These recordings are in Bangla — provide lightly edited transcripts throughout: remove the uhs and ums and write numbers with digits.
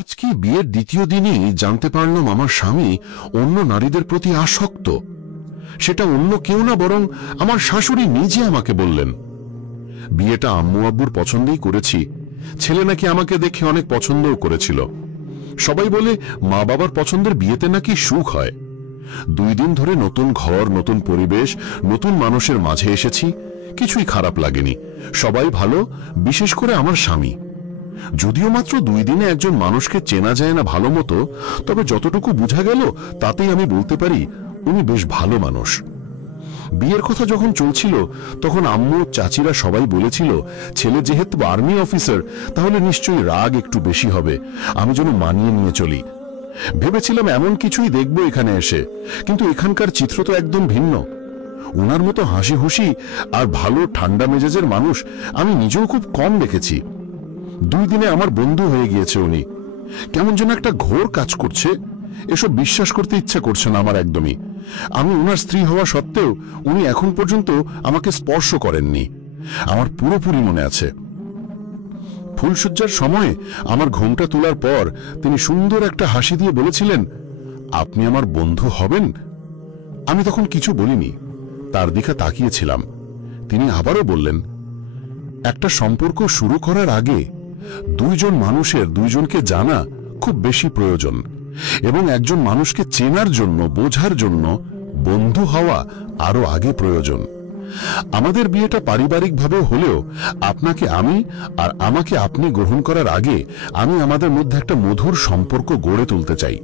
আজকে বিয়ের দ্বিতীয় দিনই জানতে পারলাম আমার স্বামী অন্য নারীদের প্রতি আসক্ত। সেটা অন্য কেউ না, বরং আমার শাশুড়ি নিজে আমাকে বললেন। বিয়েটা আম্মু আব্বুর পছন্দেই করেছি। ছেলে নাকি আমাকে দেখে অনেক পছন্দও করেছিল। সবাই বলে মা বাবার পছন্দের বিয়েতে নাকি সুখ হয়। 2 দিন ধরে নতুন ঘর, নতুন পরিবেশ, নতুন মানুষের মাঝে এসেছি। কিছুই খারাপ লাগেনি, সবাই ভালো, বিশেষ করে আমার স্বামী। যদিও মাত্র 2 দিনে একজন মানুষকে চেনা যায় না ভালো মতো, তবে যতটুকু বোঝা গেল তাতেই আমি বলতে পারি উনি বেশ ভালো মানুষ। বিয়ের কথা যখন চলছিল তখন আম্মু, চাচিরা সবাই বলেছিল ছেলে যেহেতু আর্মি অফিসার তাহলে নিশ্চয়ই রাগ একটু বেশি হবে, আমি যেন মানিয়ে নিয়ে চলি। ভেবেছিলাম এমন কিছুই দেখব এখানে এসে, কিন্তু এখানকার চিত্র তো একদম ভিন্ন। ওনার মতো হাসি খুশি আর ভালো ঠান্ডা মেজাজের মানুষ আমি নিজেও খুব কম দেখেছি। 2 দিনে আমার বন্ধু হয়ে গিয়েছে উনি। কেমন যেন একটা ঘোর কাজ করছে, এসব বিশ্বাস করতে ইচ্ছা করছে না আমার একদমই। আমি ওনার স্ত্রী হওয়া সত্ত্বেও উনি এখন পর্যন্ত আমাকে স্পর্শ করেননি। আমার পুরোপুরি মনে আছে, ফুলসজ্জার সময় আমার ঘোমটা তোলার পর তিনি সুন্দর একটা হাসি দিয়ে বলেছিলেন, আপনি আমার বন্ধু হবেন। আমি তখন কিছু বলিনি, তার দিকে তাকিয়েছিলাম। তিনি আবারও বললেন, একটা সম্পর্ক শুরু করার আগে 2 জন মানুষের 2 জনকে জানা খুব বেশি প্রয়োজন, এবং একজন মানুষকে চেনার জন্য, বোঝার জন্য বন্ধু হওয়া আরো আগে প্রয়োজন। আমাদের বিয়েটা পারিবারিকভাবে হলেও আপনাকে আমি আর আমাকে আপনি গ্রহণ করার আগে আমি আমাদের মধ্যে একটা মধুর সম্পর্ক গড়ে তুলতে চাই।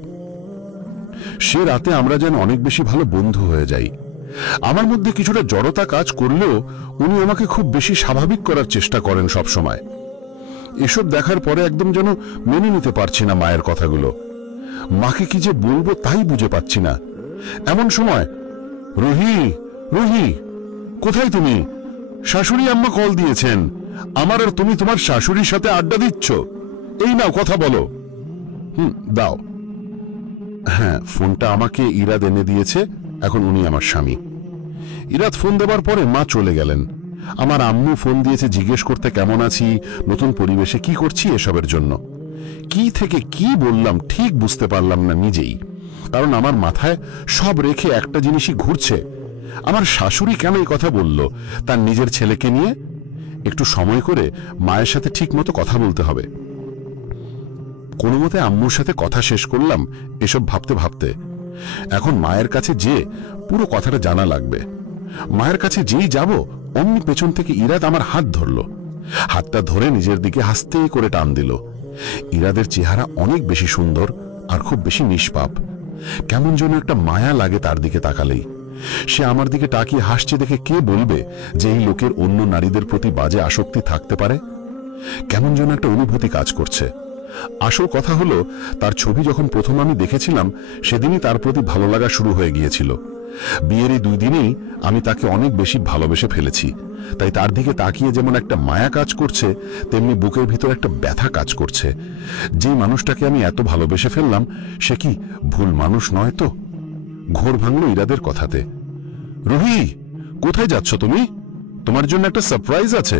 সে রাতে আমরা যেন অনেক বেশি ভালো বন্ধু হয়ে যাই। আমার মধ্যে কিছুটা জড়তা কাজ করলেও উনি আমাকে খুব বেশি স্বাভাবিক করার চেষ্টা করেন সব সময়। এসব দেখার পরে একদম যেন মেনে নিতে পারছি না মায়ের কথাগুলো। মাকে কি যে বলবো তাই বুঝে পাচ্ছি না। এমন সময়, রুহি, রুহি, কোথায় তুমি? শাশুড়ি আম্মা কল দিয়েছেন। আমার আর তুমি তোমার শাশুড়ির সাথে আড্ডা দিচ্ছ। এই নাও, কথা বলো। দাও। হ্যাঁ, ফোনটা আমাকে ইরাদ এনে দিয়েছে। এখন উনি আমার স্বামী। ইরাদ ফোন দেবার পরে মা চলে গেলেন। আমার আম্মু ফোন দিয়েছে জিজ্ঞেস করতে কেমন আছি, নতুন পরিবেশে কি করছি, এসবের জন্য। কি থেকে কি বললাম ঠিক বুঝতে পারলাম না নিজেই, কারণ আমার মাথায় সব রেখে একটা জিনিসই ঘুরছে। আমার শাশুড়ি কেন এই কথা বলল তার নিজের ছেলেকে নিয়ে? একটু সময় করে মায়ের সাথে ঠিক মতো কথা বলতে হবে। কোনো মতে আম্মুর সাথে কথা শেষ করলাম এসব ভাবতে ভাবতে। এখন মায়ের কাছে যে পুরো কথাটা জানা লাগবে। মায়ের কাছে যেই যাব অমনি পেছন থেকে ইরাদ আমার হাত ধরল। হাতটা ধরে নিজের দিকে হাসতে করে টান দিল। ইরাদের চেহারা অনেক বেশি সুন্দর আর খুব বেশি নিষ্পাপ। কেমন যেন একটা মায়া লাগে তার দিকে তাকালেই। সে আমার দিকে তাকিয়ে হাসছে দেখে কে বলবে যে এই লোকের অন্য নারীদের প্রতি বাজে আসক্তি থাকতে পারে? কেমন যেন একটা অনুভূতি কাজ করছে। আসল কথা হলো, তার ছবি যখন প্রথম আমি দেখেছিলাম সেদিনই তার প্রতি ভালো লাগা শুরু হয়ে গিয়েছিল। বিয়ের এই 2 দিনেই আমি তাকে অনেক বেশি ভালোবেসে ফেলেছি। তাই তার দিকে তাকিয়ে যেমন একটা মায়া কাজ করছে, তেমনি বুকের ভিতর একটা ব্যথা কাজ করছে। যে মানুষটাকে আমি এত ভালোবেসে ফেললাম সে কি ভুল মানুষ নয় তো? ঘোর ভাঙল ইরাদের কথাতে। রুহি, কোথায় যাচ্ছ তুমি? তোমার জন্য একটা সারপ্রাইজ আছে।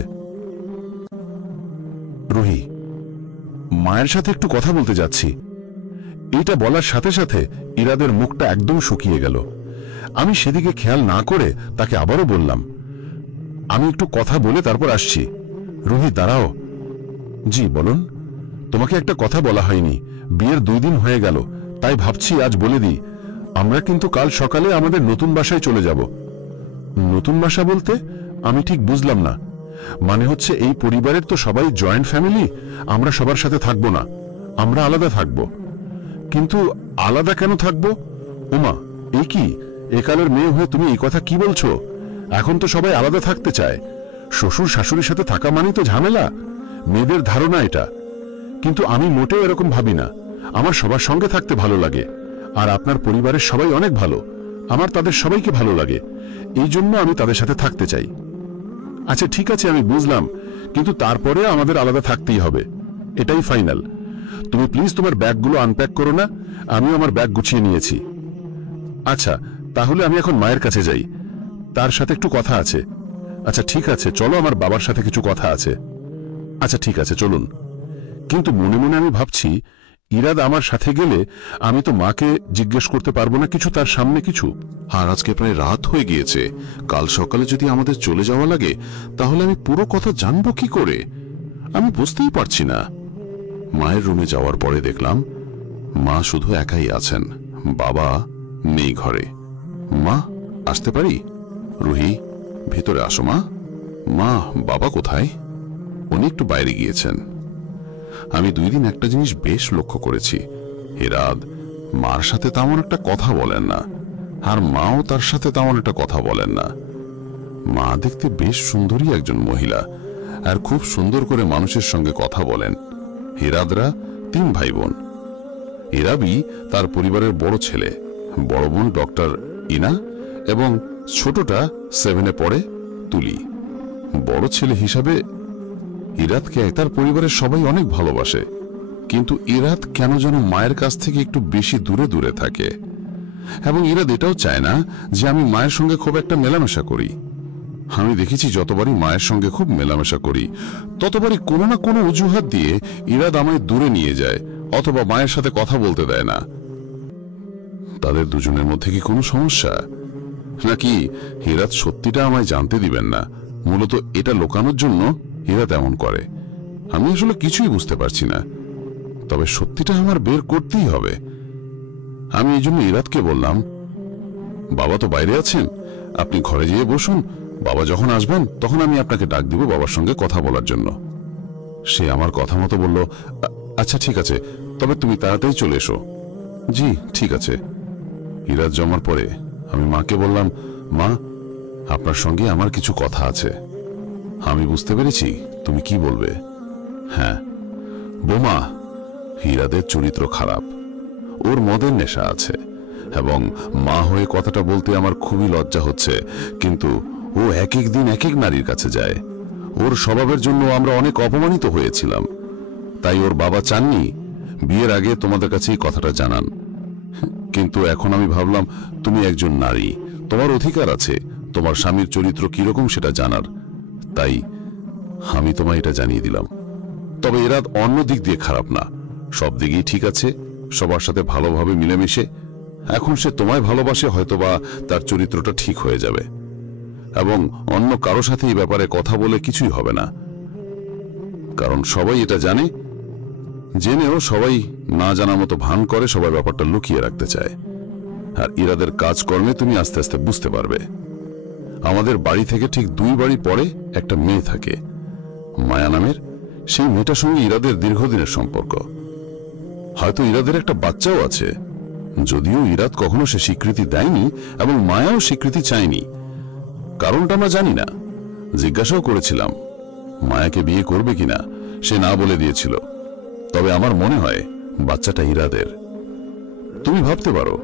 রুহি, মায়ের সাথে একটু কথা বলতে যাচ্ছি। এইটা বলার সাথে সাথে ইরাদের মুখটা একদম শুকিয়ে গেল। আমি সেদিকে খেয়াল না করে তাকে আবারও বললাম, আমি একটু কথা বলে তারপর আসছি। রুহি, দাঁড়াও। জি বলুন। তোমাকে একটা কথা বলা হয়নি। বিয়ের 2 দিন হয়ে গেল, তাই ভাবছি আজ বলে দিই। আমরা কিন্তু কাল সকালে আমাদের নতুন বাসায় চলে যাব। নতুন বাসা বলতে? আমি ঠিক বুঝলাম না। মানে হচ্ছে এই পরিবারের তো সবাই জয়েন্ট ফ্যামিলি, আমরা সবার সাথে থাকবো না, আমরা আলাদা থাকব। কিন্তু আলাদা কেন থাকবো? ওমা, এই কি একালের মেয়ে হয়ে তুমি এই কথা কি বলছো? এখন তো সবাই আলাদা থাকতে চায়। শ্বশুর শাশুড়ির সাথে থাকা মানেই তো ঝামেলা। মেয়েদের ধারণা এটা, কিন্তু আমি মোটেও এরকম ভাবি না। আমার সবার সঙ্গে থাকতে ভালো লাগে। আর আপনার পরিবারের সবাই অনেক ভালো, আমার তাদের সবাইকে ভালো লাগে। এই জন্য আমি তাদের সাথে থাকতে চাই। আচ্ছা ঠিক আছে, আমি বুঝলাম, কিন্তু তারপরে আমাদের আলাদা থাকতেই হবে, এটাই ফাইনাল। তুমি প্লিজ তোমার ব্যাগগুলো আনপ্যাক করো না। আমিও আমার ব্যাগ গুছিয়ে নিয়েছি। আচ্ছা, তাহলে আমি এখন মায়ের কাছে যাই, তার সাথে একটু কথা আছে। আচ্ছা ঠিক আছে, চলো, আমার বাবার সাথে কিছু কথা আছে। আচ্ছা ঠিক আছে, চলুন। কিন্তু মনে মনে আমি ভাবছি ইরাদ আমার সাথে গেলে আমি তো মাকে জিজ্ঞেস করতে পারবো না কিছু, তার সামনে কিছু। আর আজকে প্রায় রাত হয়ে গিয়েছে, কাল সকালে যদি আমাদের চলে যাওয়া লাগে তাহলে আমি পুরো কথা জানবো কি করে? আমি বুঝতেই পারছি না। মায়ের রুমে যাওয়ার পরে দেখলাম মা শুধু একাই আছেন, বাবা নেই ঘরে। মা, আসতে পারি? রুহি, ভিতরে আসো মা। মা, বাবা কোথায়? উনি একটু বাইরে গিয়েছেন। আমি 2 দিন একটা জিনিস বেশ লক্ষ্য করেছি, ইরাদ মার সাথে তেমন একটা কথা বলেন না, আর মাও তার সাথে তেমন একটা কথা বলেন না। মা দেখতে বেশ সুন্দরী একজন মহিলা, আর খুব সুন্দর করে মানুষের সঙ্গে কথা বলেন। ইরাদরা 3 ভাই বোন। ইরাবি তার পরিবারের বড় ছেলে, বড় বোন ডক্টর ইনা এবং ছোটটা 7-এ পড়ে তুলি। বড় ছেলে হিসাবে ইরাদকে তার পরিবারের সবাই অনেক ভালোবাসে, কিন্তু ইরাদ কেন যেন মায়ের কাছ থেকে একটু বেশি দূরে দূরে থাকে, এবং ইরাদ এটাও চায় না যে আমি মায়ের সঙ্গে খুব একটা মেলামেশা করি। আমি দেখেছি যতবারই মায়ের সঙ্গে খুব মেলামেশা করি ততবারই কোনো না কোনো অজুহাত দিয়ে ইরাদ আমায় দূরে নিয়ে যায় অথবা মায়ের সাথে কথা বলতে দেয় না। তাদের দুজনের মধ্যে কি কোনো সমস্যা, নাকি ইরাদ সত্যিটা আমায় জানতে দিবেন না? মূলত এটা লুকানোর জন্য ইরাদ এমন করে। আমি আসলে কিছুই বুঝতে পারছি না, তবে সত্যিটা আমার বের করতেই হবে। আমি এই জন্য ইরাদকে বললাম, বাবা তো বাইরে আছেন, আপনি ঘরে গিয়ে বসুন, বাবা যখন আসবেন তখন আমি আপনাকে ডাক দিব বাবার সঙ্গে কথা বলার জন্য। সে আমার কথা মতো বলল, আচ্ছা ঠিক আছে, তবে তুমি তাড়াতাড়ি চলে এসো। জি ঠিক আছে। ইরাদ জমার পরে আমি মাকে বললাম, মা, আপনার সঙ্গে আমার কিছু কথা আছে। আমি বুঝতে পেরেছি তুমি কি বলবে। হ্যাঁ বোমা, ইরাদের চরিত্র খারাপ, ওর মদের নেশা আছে, এবং মা হয়ে কথাটা বলতে আমার খুবই লজ্জা হচ্ছে, কিন্তু ও এক এক দিন এক এক নারীর কাছে যায়। ওর স্বভাবের জন্য আমরা অনেক অপমানিত হয়েছিলাম, তাই ওর বাবা চাননি বিয়ের আগে তোমাদের কাছে এই কথাটা জানান। কিন্তু এখন আমি ভাবলাম তুমি একজন নারী, তোমার অধিকার আছে তোমার স্বামীর চরিত্র কিরকম সেটা জানার, তাই আমি তোমায় এটা জানিয়ে দিলাম। তবে ইরাদ অন্য দিক দিয়ে খারাপ না, সব দিকেই ঠিক আছে, সবার সাথে ভালোভাবে মিলেমিশে। এখন সে তোমায় ভালোবাসে, হয়তোবা তার চরিত্রটা ঠিক হয়ে যাবে, এবং অন্য কারো সাথে এই ব্যাপারে কথা বলে কিছুই হবে না, কারণ সবাই এটা জানে। জেনেও সবাই না জানা মতো ভান করে, সবাই ব্যাপারটা লুকিয়ে রাখতে চায়। আর ইরাদের কাজকর্মে তুমি আস্তে আস্তে বুঝতে পারবে। আমাদের বাড়ি থেকে ঠিক 2 বাড়ি পরে একটা মেয়ে থাকে, মায়া নামের। সেই মেয়েটার সঙ্গে ইরাদের দীর্ঘদিনের সম্পর্ক। হয়তো ইরাদের একটা বাচ্চাও আছে, যদিও ইরাদ কখনো সে স্বীকৃতি দেয়নি এবং মায়াও স্বীকৃতি চায়নি। কারণটা আমরা জানি না, জিজ্ঞাসাও করেছিলাম মায়াকে বিয়ে করবে কিনা, সে না বলে দিয়েছিল। তবে আমার মনে হয় বাচ্চাটা ইরাদের। তুমি ভাবতে পারো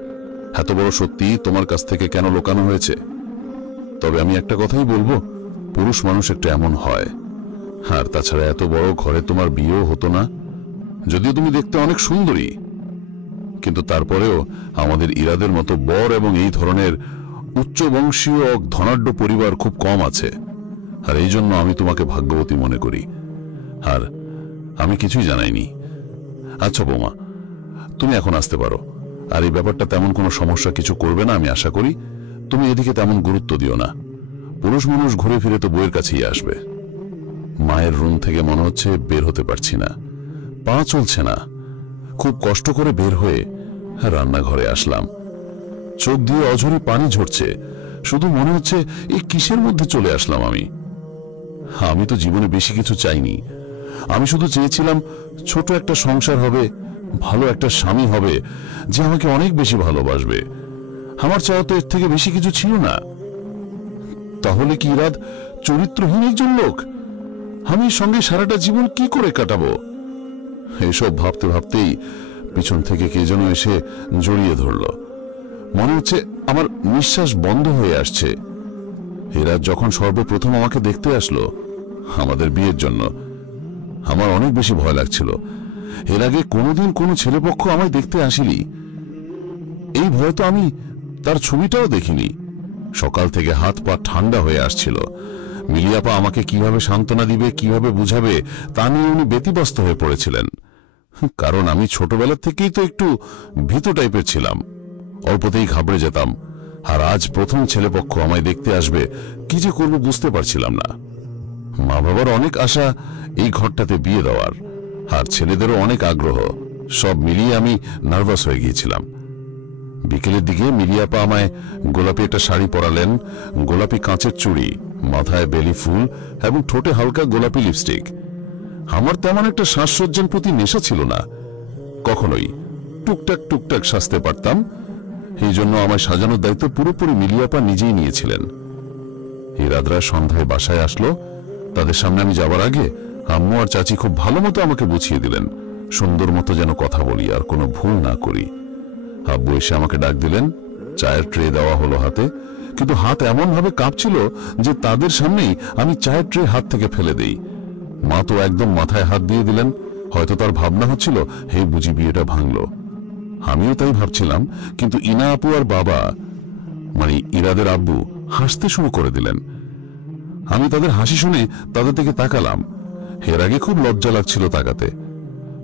এত বড় সত্যি তোমার কাছ থেকে কেন লুকানো হয়েছে। তবে আমি একটা কথাই বলবো, পুরুষ মানুষ একটু এমন হয়। আর তাছাড়া এত বড় ঘরে তোমার বিয়েও হতো না, যদিও তুমি দেখতে অনেক সুন্দরী, কিন্তু তারপরেও আমাদের ইরাদের মতো বর এবং এই ধরনের উচ্চ বংশীয় ও ধনাঢ্য পরিবার খুব কম আছে। আর এই জন্য আমি তোমাকে ভাগ্যবতী মনে করি। আর আমি কিছুই জানাইনি। আচ্ছা বৌমা, তুমি এখন আসতে পারো। আর এই ব্যাপারটা তেমন কোনো সমস্যা কিছু করবে না আমি আশা করি। তুমি এদিকে তেমন গুরুত্ব দিও না, পুরুষ মানুষ ঘুরে ফিরে তো বইয়ের কাছেই আসবে। মায়ের রুম থেকে মনে হচ্ছে বের হতে পারছি না, পা চলছে না। খুব কষ্ট করে বের হয়ে রান্নাঘরে আসলাম। চোখ দিয়ে অঝরে পানি ঝরছে, শুধু মনে হচ্ছে এই কিসের মধ্যে চলে আসলাম আমি। আমি তো জীবনে বেশি কিছু চাইনি, আমি শুধু চেয়েছিলাম ছোট একটা সংসার হবে, ভালো একটা স্বামী হবে যে আমাকে অনেক বেশি ভালোবাসবে। আমার চাওয়া তো এর থেকে বেশি কিছু ছিল না। তাহলে কি ইরাদ চরিত্রহীন একজন লোক? আমি সঙ্গে সারাটা জীবন কি করে কাটাবো? এসব ভাবতে ভাবতেই পিছন থেকে কে যেন এসে জড়িয়ে ধরল। মনে হচ্ছে আমার নিঃশ্বাস বন্ধ হয়ে আসছে। ইরাদ যখন সর্বপ্রথম আমাকে দেখতে আসলো আমাদের বিয়ের জন্য, আমার অনেক বেশি ভয় লাগছিল। এর আগে কোনোদিন কোনো ছেলেপক্ষ আমায় দেখতে আসেনি। এই ভয় তো আমি তার ছবিটাও দেখিনি। সকাল থেকে হাত পা ঠান্ডা হয়ে আসছিল। মিলিয়াপা আমাকে কিভাবে সান্ত্বনা দিবে, কিভাবে বুঝাবে তা নিয়ে উনি ব্যতিব্যস্ত হয়ে পড়েছিলেন। কারণ আমি ছোটবেলা থেকেই তো একটু ভীতু টাইপের ছিলাম, অল্পতেই ঘাবড়ে যেতাম। আর আজ প্রথম ছেলেপক্ষ আমায় দেখতে আসবে, কি যে করবো বুঝতে পারছিলাম না। মা বাবার অনেক আশা এই ঘরটাতে বিয়ে দেওয়ার, আর ছেলেদেরও অনেক আগ্রহ। সব মিলিয়ে আমি নার্ভাস হয়ে গিয়েছিলাম। বিকেলের দিকে মিলিয়াপা আমায় গোলাপি একটা শাড়ি পরালেন, গোলাপি কাঁচের চুড়ি, মাথায় বেলি ফুল এবং ঠোঁটে হালকা গোলাপি লিপস্টিক। আমার তেমন একটা সাজসজ্জার প্রতি নেশা ছিল না, কখনোই। টুকটাক টুকটাক সাজতে পারতাম, এই জন্য আমার সাজানোর দায়িত্ব পুরোপুরি মিলিয়াপা নিজেই নিয়েছিলেন। ইরাদরা সন্ধ্যায় বাসায় আসলো। তাদের সামনে আমি যাবার আগে আম্মু আর চাচি খুব ভালো মতো আমাকে বুঝিয়ে দিলেন, সুন্দর মতো যেন কথা বলি আর কোনো ভুল না করি। আব্বু এসে আমাকে ডাক দিলেন, চায়ের ট্রে দেওয়া হলো হাতে, কিন্তু হাত এমন ভাবে কাঁপছিল যে তাদের সামনেই আমি চায়ের ট্রে হাত থেকে ফেলে দেই। মা তো একদম মাথায় হাত দিয়ে দিলেন, হয়তো তার ভাবনা হচ্ছিল হে বুঝি বিয়েটা ভাঙলো। আমিও তাই ভাবছিলাম, কিন্তু ইনা আপু আর বাবা মানে ইরাদের আব্বু হাসতে শুরু করে দিলেন। আমি তাদের হাসি শুনে তাদের দিকে তাকালাম। এর আগে খুব লজ্জা লাগছিল তাকাতে।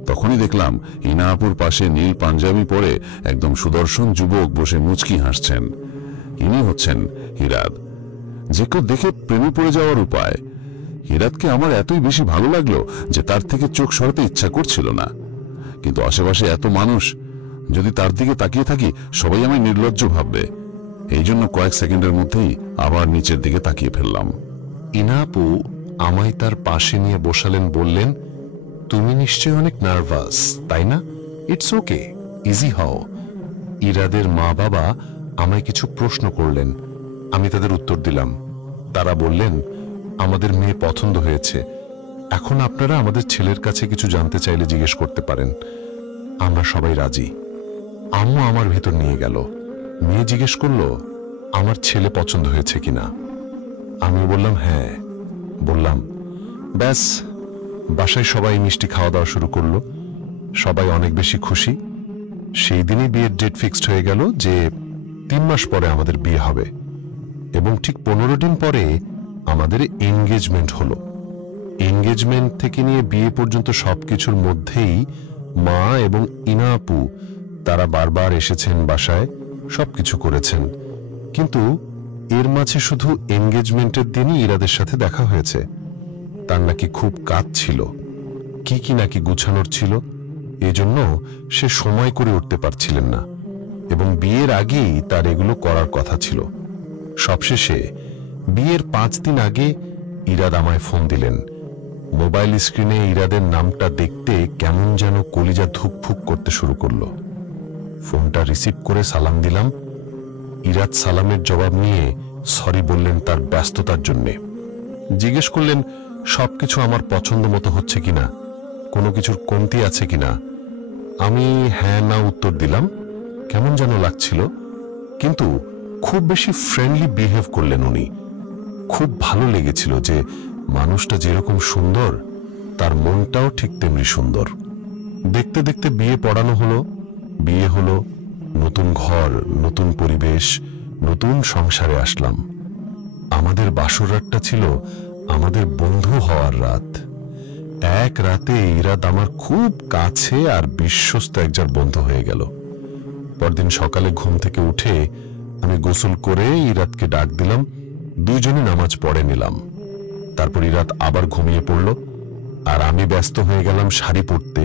তখনই দেখলাম ইনা আপুর পাশে নীল পাঞ্জাবি পরে একদম সুদর্শন যুবক বসে মুচকি হাসছেন। ইনি হচ্ছেন ইরাদ। যে কেউ দেখে প্রেমে পড়ে যাওয়ার উপায়। ইরাদকে আমার এতই বেশি ভালো লাগলো যে তার থেকে চোখ সরাতে ইচ্ছা করছিল না। কিন্তু আশেপাশে এত মানুষ, যদি তার দিকে তাকিয়ে থাকি সবাই আমায় নির্লজ্জ ভাববে। এই জন্য কয়েক সেকেন্ডের মধ্যেই আবার নিচের দিকে তাকিয়ে ফেললাম। ইনা আপু আমায় তার পাশে নিয়ে বসালেন, বললেন, তুমি নিশ্চয়ই অনেক নার্ভাস, তাই না? ইটস ওকে, ইজি হও। ইরাদের মা বাবা আমায় কিছু প্রশ্ন করলেন, আমি তাদের উত্তর দিলাম। তারা বললেন, আমাদের মেয়ে পছন্দ হয়েছে, এখন আপনারা আমাদের ছেলের কাছে কিছু জানতে চাইলে জিজ্ঞেস করতে পারেন। আমরা সবাই রাজি। আম্মু আমার ভেতর নিয়ে গেল। মেয়ে জিজ্ঞেস করলো আমার ছেলে পছন্দ হয়েছে কিনা। আমি বললাম হ্যাঁ। বললাম ব্যাস। বাসায় সবাই মিষ্টি খাওয়া দাওয়া শুরু করলো। সবাই অনেক বেশি খুশি। সেই দিনই বিয়ের ডেট ফিক্সড হয়ে গেল যে 3 মাস পরে আমাদের বিয়ে হবে, এবং ঠিক 15 দিন পরে আমাদের এনগেজমেন্ট হলো। এনগেজমেন্ট থেকে নিয়ে বিয়ে পর্যন্ত সবকিছুর মধ্যেই মা এবং ইনা আপু তারা বারবার এসেছেন বাসায়, সবকিছু করেছেন। কিন্তু এর মাঝে শুধু এনগেজমেন্টের দিনই ইরাদের সাথে দেখা হয়েছে। তার নাকি খুব কাজ ছিল, কি নাকি গুছানোর ছিল, এজন্য সে সময় করে উঠতে পারছিলেন না, এবং বিয়ের আগেই তার এগুলো করার কথা ছিল। সবশেষে বিয়ের 5 দিন আগে ইরাদ আমায় ফোন দিলেন। মোবাইল স্ক্রিনে ইরাদের নামটা দেখতে কেমন যেন কলিজা ধুকফুক করতে শুরু করলো। ফোনটা রিসিভ করে সালাম দিলাম। ইরাদ সালামের জবাব নিয়ে সরি বললেন তার ব্যস্ততার জন্যে। জিজ্ঞেস করলেন সবকিছু আমার পছন্দ মতো হচ্ছে কিনা, কোনো কিছুর কমতি আছে কিনা। আমি হ্যাঁ না উত্তর দিলাম। কেমন যেন লাগছিল, কিন্তু খুব বেশি ফ্রেন্ডলি বিহেভ করলেন উনি। খুব ভালো লেগেছিল যে মানুষটা যেরকম সুন্দর তার মনটাও ঠিক তেমনি সুন্দর। দেখতে দেখতে বিয়ে পড়ানো হলো, বিয়ে হলো, নতুন ঘর, নতুন পরিবেশ, নতুন সংসারে আসলাম। আমাদের বাসর রাতটা ছিল আমাদের বন্ধু হওয়ার রাত। এক রাতে ইরাদ আমার খুব কাছে আর বিশ্বস্ত একজন বন্ধু হয়ে গেল। পরদিন সকালে ঘুম থেকে উঠে আমি গোসল করে ইরাদকে ডাক দিলাম, দুইজনে নামাজ পড়ে নিলাম। তারপর ইরাদ আবার ঘুমিয়ে পড়ল, আর আমি ব্যস্ত হয়ে গেলাম শাড়ি পরতে।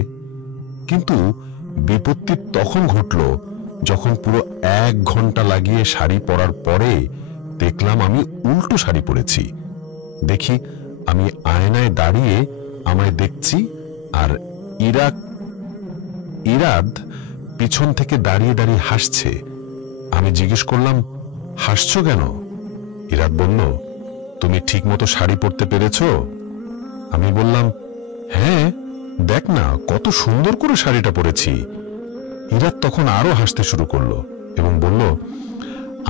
কিন্তু বিপত্তি তখন ঘটল যখন পুরো 1 ঘন্টা লাগিয়ে শাড়ি পরার পরে দেখলাম আমি উল্টো শাড়ি পরেছি। দেখি আমি আয়নায় দাঁড়িয়ে আমায় দেখছি, আর ইরাদ পিছন থেকে দাঁড়িয়ে দাঁড়িয়ে হাসছে। আমি জিজ্ঞেস করলাম, হাসছো কেন? ইরাদ বলল, তুমি ঠিক মতো শাড়ি পরতে পেরেছ? আমি বললাম, হ্যাঁ, দেখ না কত সুন্দর করে শাড়িটা পরেছি। ইরাদ তখন আরো হাসতে শুরু করলো এবং বলল,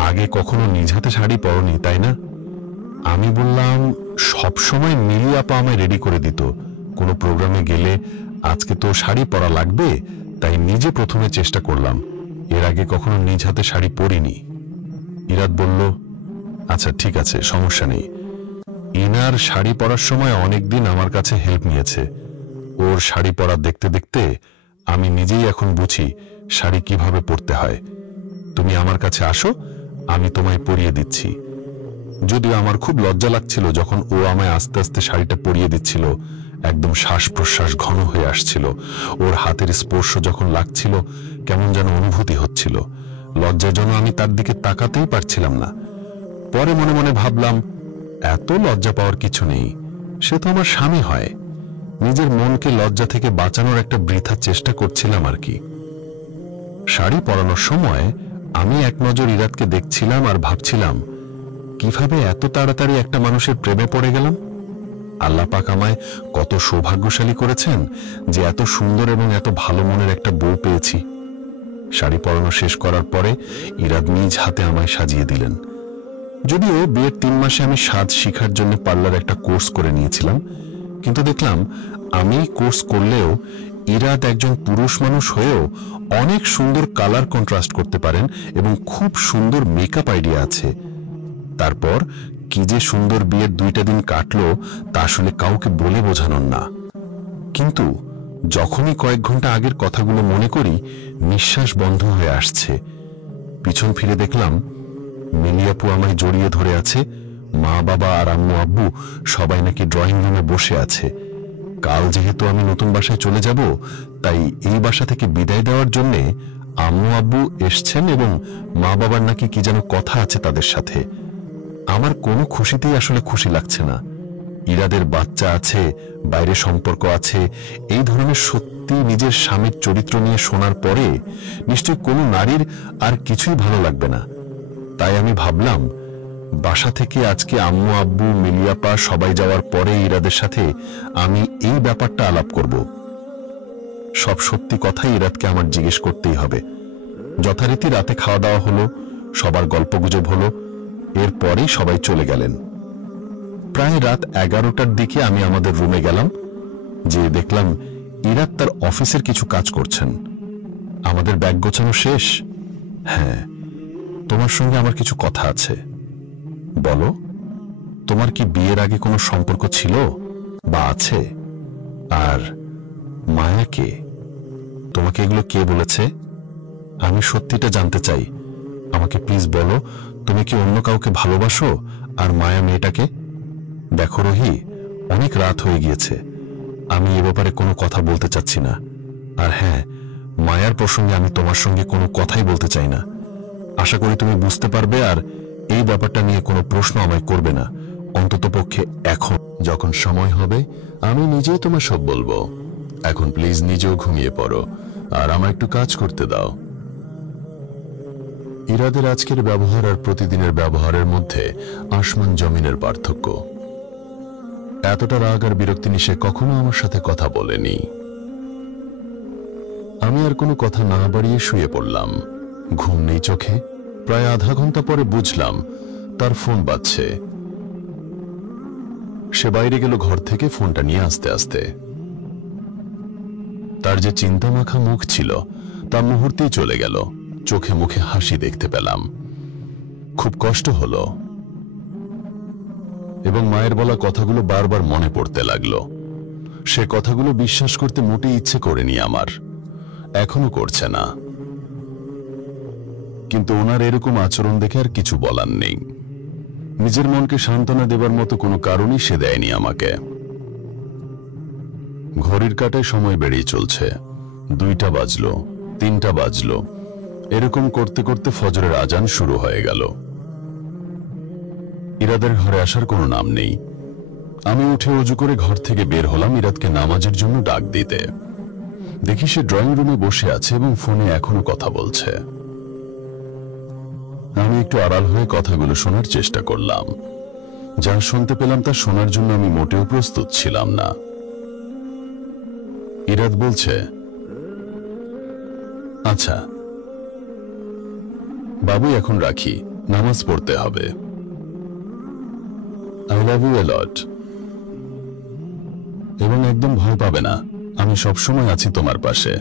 আগে কখনো নিজ হাতে শাড়ি পরনি তাই না? আমি বললাম, সবসময় মিলি আপা আমায় রেডি করে দিত, কোনো প্রোগ্রামে গেলে আজকে তো শাড়ি পরা লাগবে, তাই নিজে প্রথমে চেষ্টা করলাম। এর আগে কখনো নিজ হাতে শাড়ি পরিনি। ইরাদ বলল, আচ্ছা ঠিক আছে, সমস্যা নেই। ইনার শাড়ি পরার সময় অনেকদিন আমার কাছে হেল্প নিয়েছে। ওর শাড়ি পরা দেখতে দেখতে আমি নিজেই এখন বুঝি শাড়ি কিভাবে পরতে হয়। তুমি আমার কাছে আসো, আমি তোমায় পরিয়ে দিচ্ছি। যদিও আমার খুব লজ্জা লাগছিল যখন ও আমায় আস্তে আস্তে শাড়িটা পরিয়ে দিচ্ছিল। একদম শ্বাস প্রশ্বাস ঘন হয়ে আসছিল। ওর হাতের স্পর্শ যখন লাগছিল কেমন যেন অনুভূতি হচ্ছিল। লজ্জার জন্য আমি তার দিকে তাকাতেই পারছিলাম না। পরে মনে মনে ভাবলাম, এত লজ্জা পাওয়ার কিছু নেই, সে তো আমার স্বামী হয়। নিজের মনকে লজ্জা থেকে বাঁচানোর একটা বৃথা চেষ্টা করছিলাম আর কি। শাড়ি পরানোর সময় আমি এক নজর ইরাদকে দেখছিলাম আর ভাবছিলাম, কিভাবে এত তাড়াতাড়ি একটা মানুষের প্রেমে পড়ে গেলাম। আল্লাহ পাক আমায় কত সৌভাগ্যশালী করেছেন যে এত সুন্দর এবং এত ভালো মনের একটা বউ পেয়েছি। শাড়ি পরানো শেষ করার পরে ইরাদ নিজ হাতে আমায় সাজিয়ে দিলেন। যদিও বিয়ের 3 মাসে আমি সাজ শিখার জন্য পার্লার একটা কোর্স করে নিয়েছিলাম, কিন্তু দেখলাম আমি কোর্স করলেও ইরাদ একজন পুরুষ মানুষ হয়েও অনেক সুন্দর কালার কন্ট্রাস্ট করতে পারেন এবং খুব সুন্দর মেকআপ আইডিয়া আছে। তারপর কি যে সুন্দর বিয়ের 2টা দিন কাটলো তা আসলে কাউকে বলে বোঝানোর না। কিন্তু যখনই কয়েক ঘন্টা আগের কথাগুলো মনে করি, নিঃশ্বাস বন্ধ হয়ে আসছে। পিছন ফিরে দেখলাম মিলি আপু আমায় জড়িয়ে ধরে আছে। মা বাবা আর আম্মু আব্বু সবাই নাকি ড্রয়িং রুমে বসে আছে। কাল যেহেতু আমি নতুন বাসায় চলে যাব, তাই এই বাসা থেকে বিদায় দেওয়ার জন্য আম্মু আব্বু এসছেন এবং মা বাবার নাকি কি যেন কথা আছে তাদের সাথে। আমার কোনো খুশিতেই আসলে খুশি লাগছে না। ইরাদের বাচ্চা আছে, বাইরে সম্পর্ক আছে, এই ধরনের সত্যি নিজের স্বামীর চরিত্র নিয়ে শোনার পরে নিশ্চয়ই কোনো নারীর আর কিছুই ভালো লাগবে না। তাই আমি ভাবলাম, বাসা থেকে আজকে আম্মু আব্বু মিলিয়াপা সবাই যাওয়ার পরে ইরাদের সাথে আমি এই ব্যাপারটা আলাপ করব। সব সত্যি কথাই ইরাদকে আমার জিজ্ঞেস করতেই হবে। যথারীতি রাতে খাওয়া দাওয়া হলো, সবার গল্পগুজব হলো, এরপরেই সবাই চলে গেলেন। প্রায় রাত 11টার দিকে আমি আমাদের রুমে গেলাম, যে দেখলাম ইরাদ তার অফিসের কিছু কাজ করছেন। আমাদের ব্যাগ গোছানো শেষ। হ্যাঁ, তোমার সঙ্গে আমার কিছু কথা আছে। বলো, তোমার কি বিয়ের আগে কোনো সম্পর্ক ছিল বা আছে? আর মায়া কে? তোমাকে এগুলো কে বলেছে? আমি সত্যিটা জানতে চাই। আমাকে প্লিজ বলো, তুমি কি অন্য কাউকে ভালোবাসো? আর মায়া মেয়েটাকে? দেখো রোহি, অনেক রাত হয়ে গিয়েছে, আমি এ ব্যাপারে কোনো কথা বলতে চাচ্ছি না। আর হ্যাঁ, মায়ার প্রসঙ্গে আমি তোমার সঙ্গে কোনো কথাই বলতে চাই না। আশা করি তুমি বুঝতে পারবে আর এই ব্যাপারটা নিয়ে কোনো প্রশ্ন আমায় করবে না, অন্ততপক্ষে এখন। যখন সময় হবে আমি নিজেই তোমায় সব বলবো। এখন প্লিজ নিজেও ঘুমিয়ে পড়ো আর আমায় একটু কাজ করতে দাও। ইরাদের আজকের ব্যবহার আর প্রতিদিনের ব্যবহারের মধ্যে আসমান জমিনের পার্থক্য। এতটা রাগ আর বিরক্তি নিয়ে সে কখনো আমার সাথে কথা বলেনি। আমি আর কোনো কথা না বাড়িয়ে শুয়ে পড়লাম। ঘুম নেই চোখে। প্রায় আধা ঘন্টা পরে বুঝলাম তার ফোন বাজছে। সে বাইরে গেল ঘর থেকে ফোনটা নিয়ে আস্তে আস্তে। তার যে চিন্তা মাখা মুখ ছিল তা মুহূর্তেই চলে গেল। চোখে মুখে হাসি দেখতে পেলাম। খুব কষ্ট হলো এবং মায়ের বলা কথাগুলো বারবার মনে পড়তে লাগলো। সে কথাগুলো বিশ্বাস করতে মোটেই ইচ্ছে করেনি আমার, এখনো করছে না। কিন্তু ওনার এরকম আচরণ দেখে আর কিছু বলার নেই। নিজের মনকে সান্ত্বনা দেবার মতো কোনো কারণই সে দেয়নি আমাকে। ঘড়ির কাঁটায় সময় বেড়েই চলছে। 2টা বাজলো, 3টা বাজলো, এরকম করতে করতে ফজরের আজান শুরু হয়ে গেল। ইরাদের ঘরে আসার কোনো নাম নেই। আমি উঠে অজু করে ঘর থেকে বের হলাম ইরাদকে নামাজের জন্য ডাক দিতে। দেখি সে ড্রয়িং রুমে বসে আছে এবং ফোনে এখনো কথা বলছে। আমি একটু আড়াল হয়ে কথাগুলো শোনার চেষ্টা করলাম। যা শুনতে পেলাম তা শোনার জন্য আমি মোটেও প্রস্তুত ছিলাম না। ইরাদ বলছে, আচ্ছা বাবু, এখন রাখি, নামাজ পড়তে হবে। আই লাভ ইউ এ লট। এবং একদম ভয় পাবে না, আমি সবসময় আছি তোমার পাশে।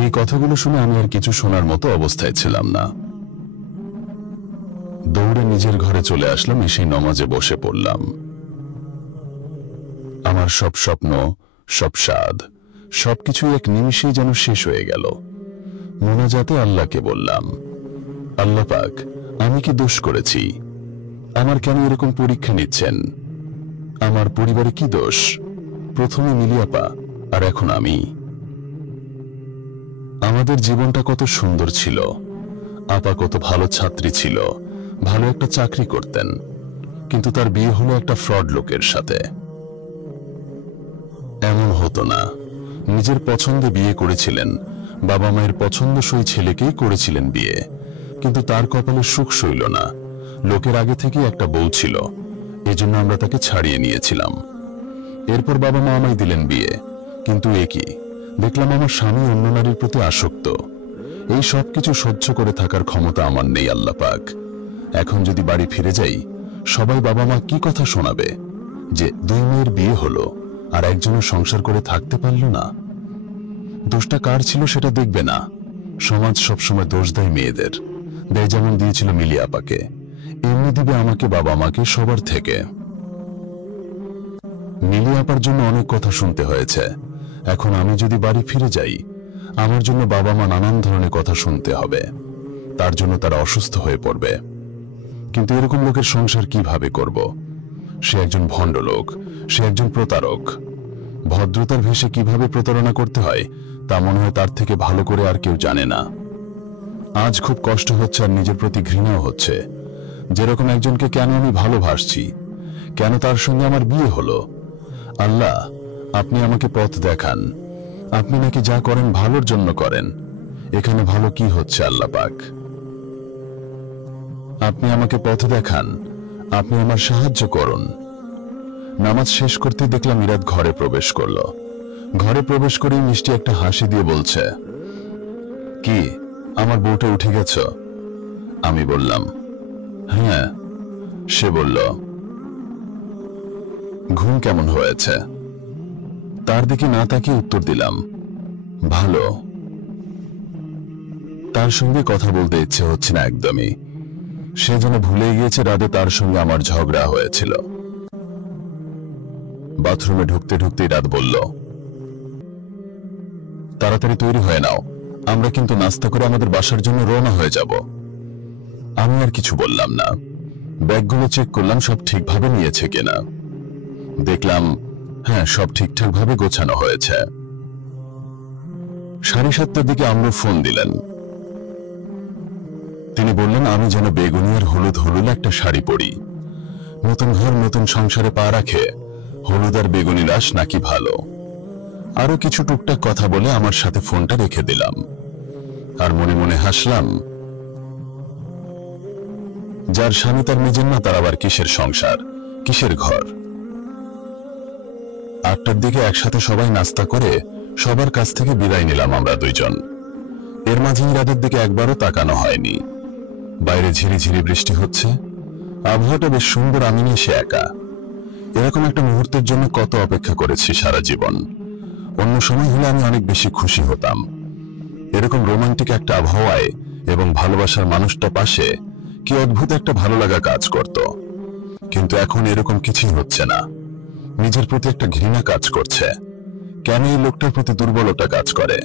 এই কথাগুলো শুনে আমি আর কিছু শোনার মতো অবস্থায় ছিলাম না। দৌড়ে নিজের ঘরে চলে আসলাম, এসে নামাজে বসে পড়লাম। আমার সব স্বপ্ন, সব স্বাদ, সবকিছু এক নিমিষেই যেন শেষ হয়ে গেল। মোনাজাতে আল্লাহকে বললাম, আল্লাহ পাক, আমি কি দোষ করেছি? আমার কেন এরকম পরীক্ষা নিচ্ছেন? আমার পরিবারে কি দোষ? প্রথমে মিলি আপা, আর এখন আমি। আমাদের জীবনটা কত সুন্দর ছিল। আপা কত ভালো ছাত্রী ছিল, ভালো একটা চাকরি করতেন, কিন্তু তার বিয়ে হলো একটা ফ্রড লোকের সাথে। এমন হতো না। নিজের পছন্দে বিয়ে করেছিলেন, বাবা মায়ের পছন্দসই ছেলেকেই করেছিলেন বিয়ে, কিন্তু তার কপালে সুখ সইল না। লোকের আগে থেকে একটা বউ ছিল, এজন্য আমরা তাকে ছাড়িয়ে নিয়েছিলাম। এরপর বাবা মা আমায় দিলেন বিয়ে, কিন্তু একই দেখলাম আমার স্বামী অন্য নারীর প্রতি আসক্ত। এই সব কিছু সহ্য করে থাকার ক্ষমতা আমার নেই আল্লাহ পাক। এখন যদি বাড়ি ফিরে যাই, সবাই বাবা মা কি কথা শোনাবে যে 2 মেয়ের বিয়ে হলো আর একজনের সংসার করে থাকতে পারল না। দোষটা কার ছিল সেটা দেখবে না, সমাজ সবসময় দোষ দেয় মেয়েদের। দেয় যেমন দিয়েছিল মিলি আপাকে, এমনি দিবে আমাকে, বাবা মাকে, সবার থেকে। মিলি আপার জন্য অনেক কথা শুনতে হয়েছে। এখন আমি যদি বাড়ি ফিরে যাই, আমার জন্য বাবা মা নানান ধরনের কথা শুনতে হবে। তার জন্য তারা অসুস্থ হয়ে পড়বে। কিন্তু এরকম লোকের সংসার কিভাবে করব? সে একজন ভণ্ড লোক, সে একজন প্রতারক। ভদ্রতার ভেষে কিভাবে প্রতারণা করতে হয় তা মনে হয় তার থেকে ভালো করে আর কেউ জানে না। আজ খুব কষ্ট হচ্ছে আর নিজের প্রতি ঘৃণাও হচ্ছে। যেরকম একজনকে কেন আমি ভালোবাসছি, কেন তার সঙ্গে আমার বিয়ে হলো? আল্লাহ, আপনি আমাকে পথ দেখান। আপনি নাকি যা করেন ভালোর জন্য করেন। এখানে ভালো কি হচ্ছে আল্লাহ পাক? আপনি আমাকে পথ দেখান, আপনি আমার সাহায্য করুন। নামাজ শেষ করতে দেখলাম ইরাদ ঘরে প্রবেশ করলো। ঘরে প্রবেশ করেই মিষ্টি একটা হাসি দিয়ে বলছে, কি আমার বউটা উঠে গেছ? আমি বললাম, হ্যাঁ। সে বলল, ঘুম কেমন হয়েছে? তার দিকে না তাকিয়ে উত্তর দিলাম, ভালো। তার সঙ্গে কথা বলতে ইচ্ছে হচ্ছে না একদমই। সে যেন ভুলে গিয়েছে রাতে তার সঙ্গে আমার ঝগড়া হয়েছিল। বাথরুমে ঢুকতে ঢুকতেই রাত বলল, তাড়াতাড়ি তৈরি হয়ে নাও, আমরা কিন্তু নাস্তা করে আমাদের বাসার জন্য রওনা হয়ে যাব। আমি আর কিছু বললাম না। ব্যাগগুলো চেক করলাম সব ঠিকভাবে নিয়েছে কিনা। দেখলাম হ্যাঁ, সব ঠিকঠাক ভাবে গোছানো হয়েছে। 7:30টার দিকে আম্মু ফোন দিলেন। তিনি বললেন আমি যেন বেগুনি আর হলুদ হলুদ একটা শাড়ি পরি। নতুন ঘর নতুন সংসারে পা রাখে হলুদ আর বেগুনি রাস নাকি ভালো। আরো কিছু টুকটাক কথা বলে আমার সাথে ফোনটা রেখে দিলাম আর মনে মনে হাসলাম, যার স্বামী তার নিজের না, তার আবার কিসের সংসার, কিসের ঘর। 8টার দিকে একসাথে সবাই নাস্তা করে সবার কাছ থেকে বিদায় নিলাম আমরা দুইজন। এর মাঝে রাতের দিকে একবারও তাকানো হয়নি। বাইরে ঝিরিঝিরি বৃষ্টি হচ্ছে, আবহাওয়াটা বেশ সুন্দর। আমি নিয়ে সে একা। এরকম একটা মুহূর্তের জন্য কত অপেক্ষা করেছি সারা জীবন। অন্য সময় হলে আমি অনেক বেশি খুশি হতাম। এরকম রোমান্টিক একটা আবহাওয়ায় এবং ভালোবাসার মানুষটা পাশে কি অদ্ভুত একটা ভালো লাগা কাজ করত। কিন্তু এখন এরকম কিছুই হচ্ছে না। নিজের প্রতি একটা ঘৃণা কাজ করছে। কেন এই লোকটার প্রতি দুর্বলতা কাজ করে?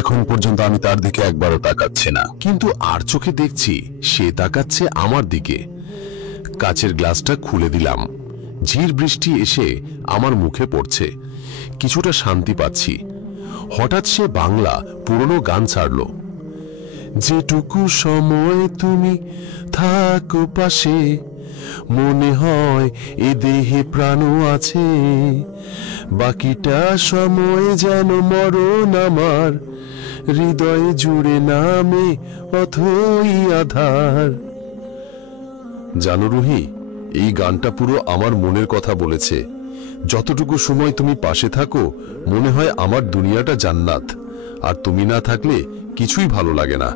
এখন পর্যন্ত আমি তার দিকে একবারও তাকাচ্ছি না, কিন্তু আর চোখে দেখছি সে তাকাচ্ছে আমার দিকে। কাচের গ্লাসটা খুলে দিলাম। ঝির বৃষ্টি এসে আমার মুখে পড়ছে। কিছুটা শান্তি পাচ্ছি। হঠাৎ সে বাংলা পুরনো গান ছাড়ল। যেটুকু সময় তুমি থাকো পাশে, মনে হয় এ দেহে প্রাণ আছে। বাকিটা সময় যেন মরণ আমার, হৃদয়ে জুড়ে নামে অথই আধার। জানো রুহি, এই গানটা পুরো আমার মনের কথা বলেছে। যতটুকু সময় তুমি পাশে থাকো মনে হয় আমার দুনিয়াটা জান্নাত, আর তুমি না থাকলে কিছুই ভালো লাগে না।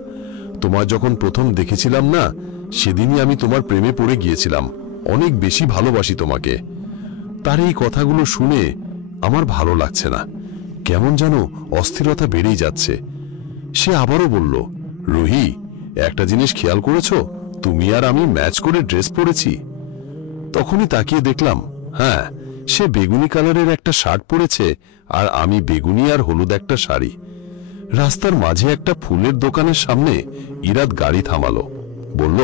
তোমায় যখন প্রথম দেখেছিলাম না, সেদিনই আমি তোমার প্রেমে পড়ে গিয়েছিলাম। অনেক বেশি ভালোবাসি তোমাকে। তার এই কথাগুলো শুনে আমার ভালো লাগছে না, কেমন যেন অস্থিরতা বেড়েই যাচ্ছে। সে আবারও বলল, রুহি, একটা জিনিস খেয়াল করেছো? তুমি আর আমি ম্যাচ করে ড্রেস পরেছি। তখনই তাকিয়ে দেখলাম, হ্যাঁ, সে বেগুনি কালারের একটা শার্ট পরেছে আর আমি বেগুনি আর হলুদ একটা শাড়ি। রাস্তার মাঝে একটা ফুলের দোকানের সামনে ইরাদ গাড়ি থামালো, বলল,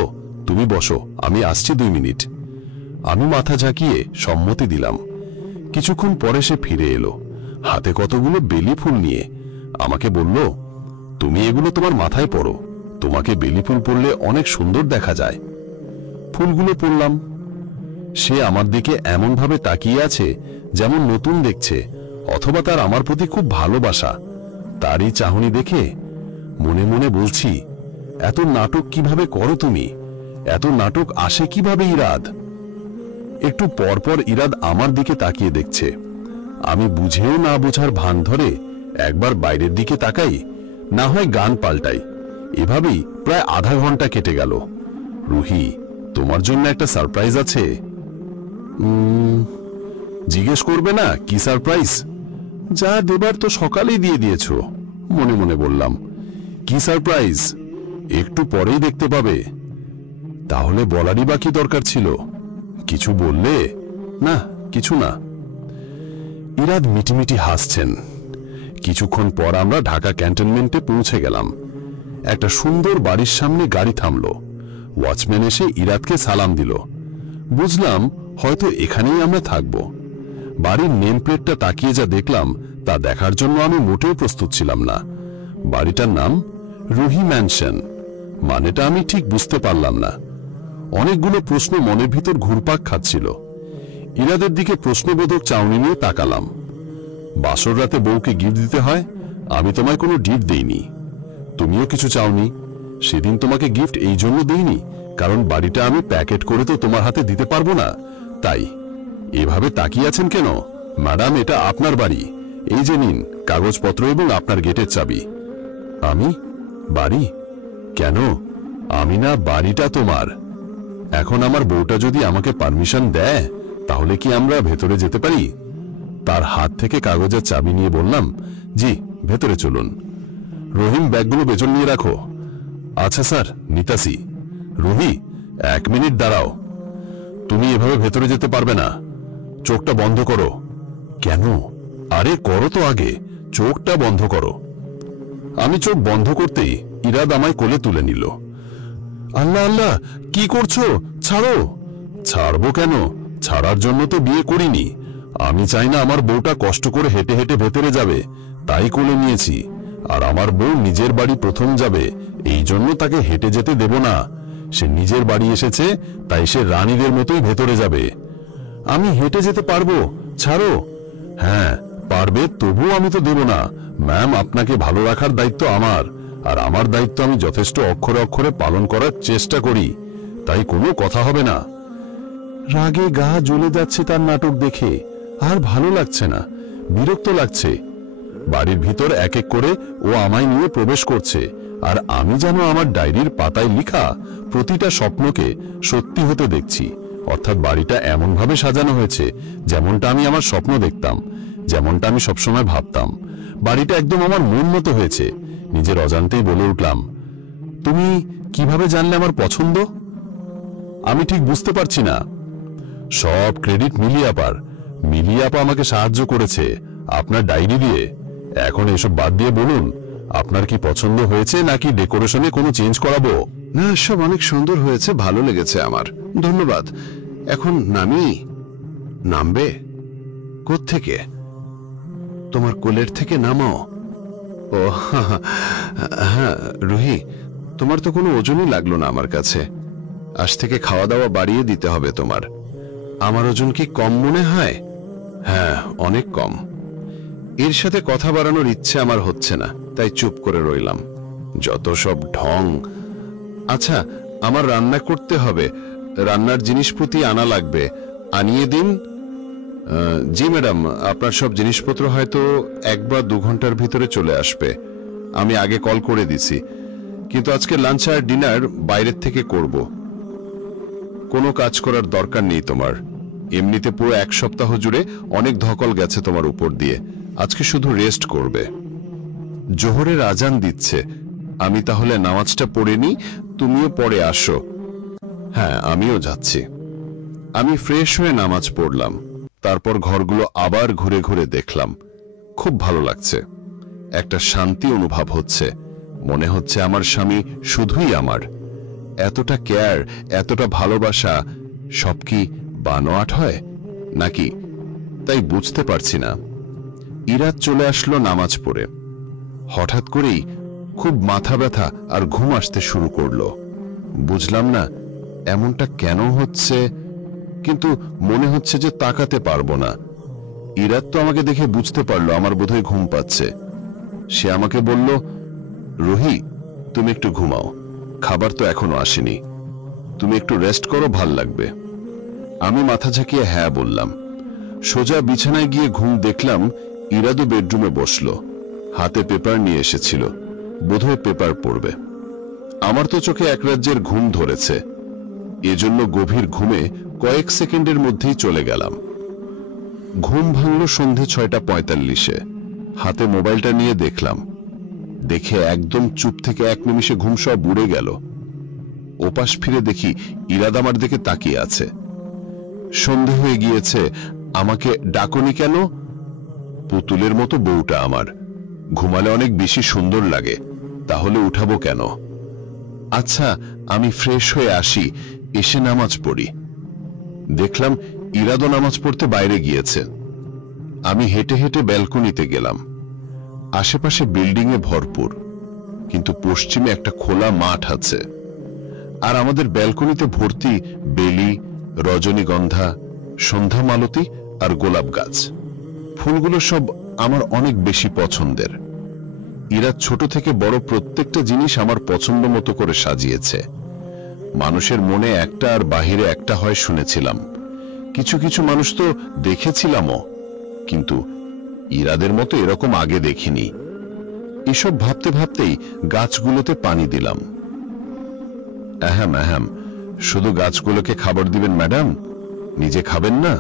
তুমি বসো, আমি আসছি 2 মিনিট। আমি মাথা ঝাঁকিয়ে সম্মতি দিলাম। কিছুক্ষণ পরে সে ফিরে এলো, হাতে কতগুলো বেলি ফুল নিয়ে। আমাকে বলল, তুমি এগুলো তোমার মাথায় পরো, তোমাকে বেলি ফুল পরলে অনেক সুন্দর দেখা যায়। ফুলগুলো পরলাম। সে আমার দিকে এমনভাবে তাকিয়ে আছে যেমন নতুন দেখছে, অথবা তার আমার প্রতি খুব ভালোবাসা। তারই চাহনি দেখে মনে মনে বলছি, এত নাটক কিভাবে করো তুমি? এত নাটক আসে কিভাবে ইরাদ? একটু পরপর ইরাদ আমার দিকে তাকিয়ে দেখছে। আমি বুঝেও না বোঝার ভান ধরে একবার বাইরের দিকে তাকাই, না হয় গান পাল্টাই। এভাবেই প্রায় আধা ঘন্টা কেটে গেল। রুহি, তোমার জন্য একটা সারপ্রাইজ আছে। জিজ্ঞেস করবে না কি সারপ্রাইজ? যা দেবার তো সকালেই দিয়ে দিয়েছ, মনে মনে বললাম। কি সারপ্রাইজ? একটু পরেই দেখতে পাবে। তাহলে বলারই বা কি দরকার ছিল? কিছু বললে? না, কিছু না। ইরাদ মিটিমিটি হাসছেন। কিছুক্ষণ পর আমরা ঢাকা ক্যান্টনমেন্টে পৌঁছে গেলাম। একটা সুন্দর বাড়ির সামনে গাড়ি থামলো। ওয়াচম্যান এসে ইরাদকে সালাম দিল। বুঝলাম হয়তো এখানেই আমরা থাকব। বাড়ির নেম প্লেটটা তাকিয়ে যা দেখলাম তা দেখার জন্য আমি মোটেও প্রস্তুত ছিলাম না। বাড়িটার নাম রুহি ম্যানশন। মানেটা আমি ঠিক বুঝতে পারলাম না। অনেকগুলো প্রশ্ন মনের ভিতর ঘুরপাক খাচ্ছিল। ইরাদের দিকে প্রশ্নবোধক চাউনি নিয়ে তাকালাম। বাসর রাতে বউকে গিফট দিতে হয়, আমি তোমায় কোনো গিফট দেইনি। তুমিও কিছু চাওনি। সেদিন তোমাকে গিফট এই জন্য দেইনি কারণ বাড়িটা আমি প্যাকেট করে তো তোমার হাতে দিতে পারবো না, তাই। এভাবে তাকিয়ে আছেন কেন? ম্যাডাম, এটা আপনার বাড়ি। এই যে নিন কাগজপত্র এবং আপনার গেটের চাবি। আমি? বাড়ি? কেন? আমি না, বাড়িটা তোমার। এখন আমার বউটা যদি আমাকে পারমিশন দেয় তাহলে কি আমরা ভেতরে যেতে পারি? তার হাত থেকে কাগজের চাবি নিয়ে বললাম, জি, ভেতরে চলুন। রহিম, ব্যাগগুলো পেছন নিয়ে রাখো। আচ্ছা স্যার, নিতাসি। রুহি, 1 মিনিট দাঁড়াও। তুমি এভাবে ভেতরে যেতে পারবে না। চোখটা বন্ধ করো। কেন? আরে করো তো আগে, চোখটা বন্ধ করো। আমি চোখ বন্ধ করতেই ইরাদ আমায় কোলে তুলে নিল। আল্লাহ আল্লাহ, কি করছো? ছাড়ো। ছাড়বো কেন? ছাড়ার জন্য তো বিয়ে করিনি। আমি চাই না আমার বউটা কষ্ট করে হেঁটে হেঁটে ভেতরে যাবে, তাই কোলে নিয়েছি। আর আমার বউ নিজের বাড়ি প্রথম যাবে, এই জন্য তাকে হেঁটে যেতে দেব না। সে নিজের বাড়ি এসেছে, তাই সে রানীদের মতোই ভেতরে যাবে। আমি হেঁটে যেতে পারবো, ছাড়ো। হ্যাঁ পারবে, তবুও আমি তো দেব না। ম্যাম, আপনাকে ভালো রাখার দায়িত্ব আমার, আর আমার দায়িত্ব আমি যথেষ্ট অক্ষরে অক্ষরে পালন করার চেষ্টা করি, তাই কোনো কথা হবে না। রাগে গা জ্বলে যাচ্ছে তার নাটক দেখে। আর ভালো লাগছে না, বিরক্ত লাগছে। বাড়ির ভিতর এক এক করে ও আমায় নিয়ে প্রবেশ করছে, আর আমি যেন আমার ডায়েরির পাতায় লেখা প্রতিটা স্বপ্নকে সত্যি হতে দেখছি। অর্থাৎ বাড়িটা এমনভাবে সাজানো হয়েছে যেমনটা আমি আমার স্বপ্ন দেখতাম, যেমনটা আমি সবসময় ভাবতাম। বাড়িটা একদম আমার মন মতো হয়েছে। নিজের অজান্তেই বলে উঠলাম, তুমি কিভাবে জানলে আমার পছন্দ? আমি ঠিক বুঝতে পারছি না। সব ক্রেডিট মিলি আপার। মিলি আপা আমাকে সাহায্য করেছে আপনার ডায়েরি দিয়ে। এখন এসব বাদ দিয়ে বলুন, আপনার কি পছন্দ হয়েছে নাকি ডেকোরেশনে কোনো চেঞ্জ করাবো? না, সব অনেক সুন্দর হয়েছে, ভালো লেগেছে আমার, ধন্যবাদ। এখন নামি? নামবে? কোত্থেকে? তোমার কোলের থেকে নামাও। ও হ্যাঁ রুহি, তোমার তো কোনো ওজনই লাগলো না আমার কাছে। আজ থেকে খাওয়া দাওয়া বাড়িয়ে দিতে হবে তোমার। আমার ওজন কি কম মনে হয়? হ্যাঁ, অনেক কম। এর সাথে কথা বাড়ানোর ইচ্ছে আমার হচ্ছে না, তাই চুপ করে রইলাম। যত সব ঢং। আচ্ছা, আমার রান্না করতে হবে, রান্নার জিনিসপত্র আনা লাগবে, আনিয়ে দিন। জি ম্যাডাম, আপনার সব জিনিসপত্র হয়তো 1 বা 2 ঘন্টার ভিতরে চলে আসবে। আমি আগে কল করে দিছি, কিন্তু আজকে লাঞ্চ আর ডিনার বাইরের থেকে করব। কোনো কাজ করার দরকার নেই তোমার। এমনিতে পুরো 1 সপ্তাহ জুড়ে অনেক ধকল গেছে তোমার উপর দিয়ে, আজকে শুধু রেস্ট করবে। জোহরের আজান দিচ্ছে, আমি তাহলে নামাজটা পড়ে নি, তুমিও পরে আসো। হ্যাঁ, আমিও যাচ্ছি। আমি ফ্রেশ হয়ে নামাজ পড়লাম। তারপর ঘরগুলো আবার ঘুরে ঘুরে দেখলাম। খুব ভালো লাগছে, একটা শান্তি অনুভব হচ্ছে। মনে হচ্ছে আমার স্বামী শুধুই আমার। এতটা কেয়ার, এতটা ভালোবাসা সব কি বানোয়াট হয় নাকি তাই বুঝতে পারছি না। ইরাত চলে আসলো নামাজ পড়ে। হঠাৎ করেই খুব মাথা ব্যথা আর ঘুম আসতে শুরু করলো। বুঝলাম না এমনটা কেন হচ্ছে, কিন্তু মনে হচ্ছে যে তাকাতে পারবো না। ইরাত তো আমাকে দেখে বুঝতে পারলো আমার বোধহয় ঘুম পাচ্ছে। সে আমাকে বলল, রুহি তুমি একটু ঘুমাও, খাবার তো এখনো আসেনি, তুমি একটু রেস্ট করো, ভাল লাগবে। আমি মাথা ঝাঁকিয়ে হ্যাঁ বললাম। সোজা বিছানায় গিয়ে ঘুম দেখলাম ইরাদও বেডরুমে বসলো, হাতে পেপার নিয়ে এসেছিল, বোধহয় পেপার পড়বে। আমার তো চোখে এক রাজ্যের ঘুম ধরেছে, এজন্য গভীর ঘুমে কয়েক সেকেন্ডের মধ্যেই চলে গেলাম। ঘুম ভাঙল সন্ধে 6:45-এ। হাতে মোবাইলটা নিয়ে দেখলাম, দেখে একদম চুপ থেকে 1 নিমিষে ঘুম সব উড়ে গেল। ওপাশ ফিরে দেখি ইরাদ আমার দিকে তাকিয়ে আছে। সন্ধে হয়ে গিয়েছে, আমাকে ডাকনি কেন? পুতুলের মতো বউটা আমার, ঘুমালে অনেক বেশি সুন্দর লাগে, তাহলে উঠাবো কেন? আচ্ছা আমি ফ্রেশ হয়ে আসি, এসে নামাজ পড়ি। দেখলাম ইরাদও নামাজ পড়তে বাইরে গিয়েছে। আমি হেঁটে হেঁটে ব্যালকনিতে গেলাম। আশেপাশে বিল্ডিংয়ে ভরপুর, কিন্তু পশ্চিমে একটা খোলা মাঠ আছে। আর আমাদের ব্যালকনিতে ভর্তি বেলি, রজনীগন্ধা, সন্ধ্যা মালতী আর গোলাপ গাছ। ফুলগুলো সব আমার অনেক বেশি পছন্দের। ইরাদ ছোট থেকে বড় প্রত্যেকটা জিনিস আমার পছন্দ মতো করে সাজিয়েছে। মানুষের মনে একটা আর বাহিরে একটা হয় শুনেছিলাম, কিছু কিছু মানুষ তো দেখেছিলামও, কিন্তু ইরাদের মতো এরকম আগে দেখিনি। এসব ভাবতে ভাবতেই গাছগুলোতে পানি দিলাম। আহাম আহাম, শুধু গাছগুলোকে খাবার দিবেন ম্যাডাম, নিজে খাবেন না?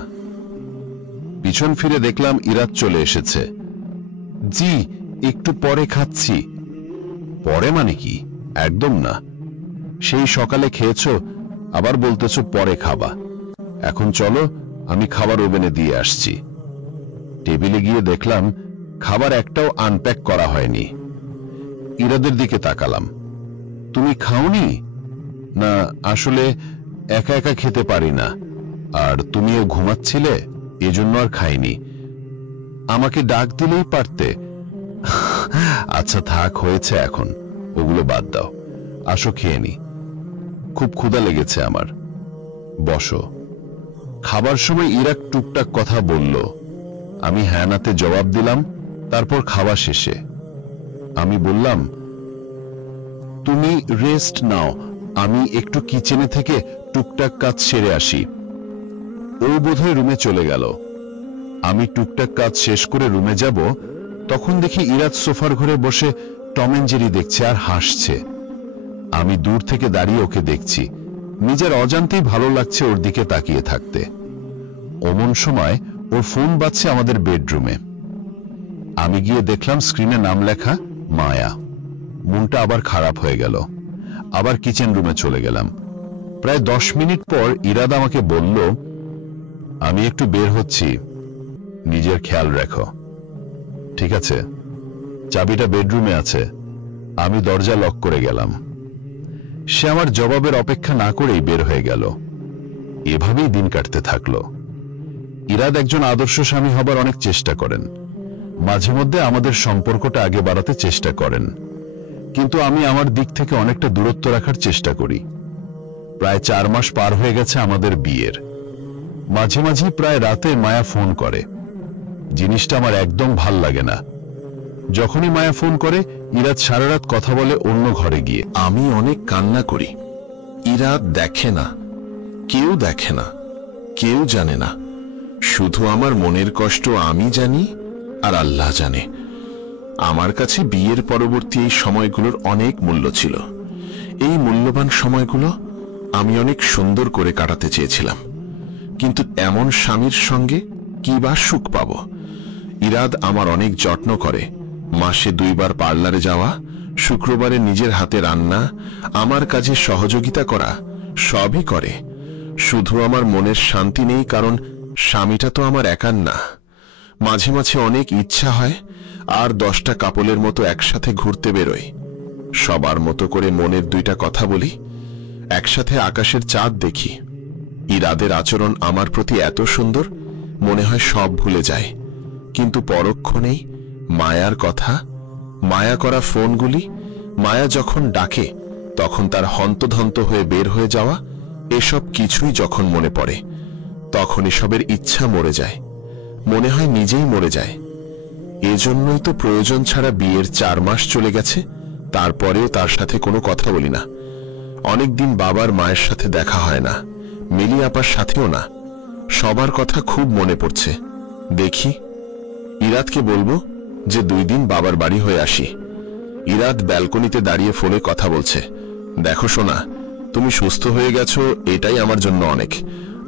পিছন ফিরে দেখলাম ইরাদ চলে এসেছে। জি একটু পরে খাচ্ছি। পরে মানে কি? একদম না, সেই সকালে খেয়েছো, আবার বলতেছো পরে খাবা। এখন চলো, আমি খাবার ওভেনে দিয়ে আসছি। টেবিলে গিয়ে দেখলাম খাবার একটাও আনপ্যাক করা হয়নি। ইরাদের দিকে তাকালাম। তুমি খাওনি? না, আসলে একা একা খেতে পারি না, আর তুমিও ঘুমাচ্ছিলে, এজন্য আর খাইনি। আমাকে ডাক দিলেই পারতে। আচ্ছা থাক, হয়েছে, এখন ওগুলো বাদ দাও, আসো খেয়ে নি, খুব ক্ষুধা লেগেছে আমার। বসো। খাবার সময় ইরাক টুকটাক কথা বলল, আমি হ্যাঁ নাতে জবাব দিলাম। তারপর খাওয়া শেষে আমি বললাম, তুমি রেস্ট নাও, আমি একটু কিচেনে থেকে টুকটাক কাজ সেরে আসি। ও বোধহয় রুমে চলে গেল। আমি টুকটাক কাজ শেষ করে রুমে যাব, তখন দেখি ইরাদ সোফার ঘরে বসে টম এন্ড জেরি দেখছে আর হাসছে। আমি দূর থেকে দাঁড়িয়ে ওকে দেখছি, নিজের অজান্তেই ভালো লাগছে ওর দিকে তাকিয়ে থাকতে। অমন সময় ওর ফোন বাজছে আমাদের বেডরুমে। আমি গিয়ে দেখলাম স্ক্রিনে নাম লেখা মায়া। মনটা আবার খারাপ হয়ে গেল। আবার কিচেন রুমে চলে গেলাম। প্রায় 10 মিনিট পর ইরাদ আমাকে বলল, আমি একটু বের হচ্ছি, নিজের খেয়াল রেখো। ঠিক আছে, চাবিটা বেডরুমে আছে। আমি দরজা লক করে গেলাম। সে আমার জবাবের অপেক্ষা না করেই বের হয়ে গেল। এভাবেই দিন কাটতে থাকলো। ইরাদ একজন আদর্শ স্বামী হবার অনেক চেষ্টা করেন, মাঝে মধ্যে আমাদের সম্পর্কটা আগে বাড়াতে চেষ্টা করেন, কিন্তু আমি আমার দিক থেকে অনেকটা দূরত্ব রাখার চেষ্টা করি। প্রায় 4 মাস পার হয়ে গেছে আমাদের বিয়ের। মাঝে মাঝে প্রায় রাতে মায়া ফোন করে। জিনিসটা আমার একদম ভাল লাগে না। যখনই মায়া ফোন করে, ইরাদ সারা রাত কথা বলে অন্য ঘরে গিয়ে। আমি অনেক কান্না করি। ইরাদ দেখে না, কেউ দেখে না, কেউ জানে না। শুধু আমার মনের কষ্ট আমি জানি আর আল্লাহ জানে। আমার কাছে বিয়ের পরবর্তী এই সময়গুলোর অনেক মূল্য ছিল। এই মূল্যবান সময়গুলো আমি অনেক সুন্দর করে কাটাতে চেয়েছিলাম, কিন্তু এমন স্বামীর সঙ্গে কি বা সুখ পাব? ইরাদ আমার অনেক যত্ন করে। মাসে 2 বার পার্লারে যাওয়া, শুক্রবারে নিজের হাতে রান্না, আমার কাজে সহযোগিতা করা, সবই করে। শুধু আমার মনের শান্তি নেই, কারণ স্বামীটা তো আমার একার না, মাঝে মাঝে অনেক ইচ্ছা হয় আর 10টা কাপলের মতো একসাথে ঘুরতে বেরোই, সবার মতো করে মনের 2টা কথা বলি, একসাথে আকাশের চাঁদ দেখি। ইরাদের আচরণ আমার প্রতি এত সুন্দর, মনে হয় সব ভুলে যায়। কিন্তু পরক্ষণেই মায়ার কথা, মায়া করা ফোনগুলি, মায়া যখন ডাকে তখন তার হন্তধন্ত হয়ে বের হয়ে যাওয়া, এসব কিছুই যখন মনে পড়ে তখন এসবের ইচ্ছা মরে যায়, মনে হয় নিজেই মরে যায়। এজন্যই তো প্রয়োজন ছাড়া বিয়ের 4 মাস চলে গেছে, তারপরেও তার সাথে কোনো কথা বলি না। অনেকদিন বাবার মায়ের সাথে দেখা হয় না, মিলি আপার সাথেও না। সবার কথা খুব মনে পড়ছে। দেখি ইরাদকে বলবো যে 2 দিন বাবার বাড়ি হয়ে আসি। ইরাদ ব্যালকনিতে দাঁড়িয়ে ফোনে কথা বলছে। দেখো সোনা, তুমি সুস্থ হয়ে গেছো, এটাই আমার জন্য অনেক।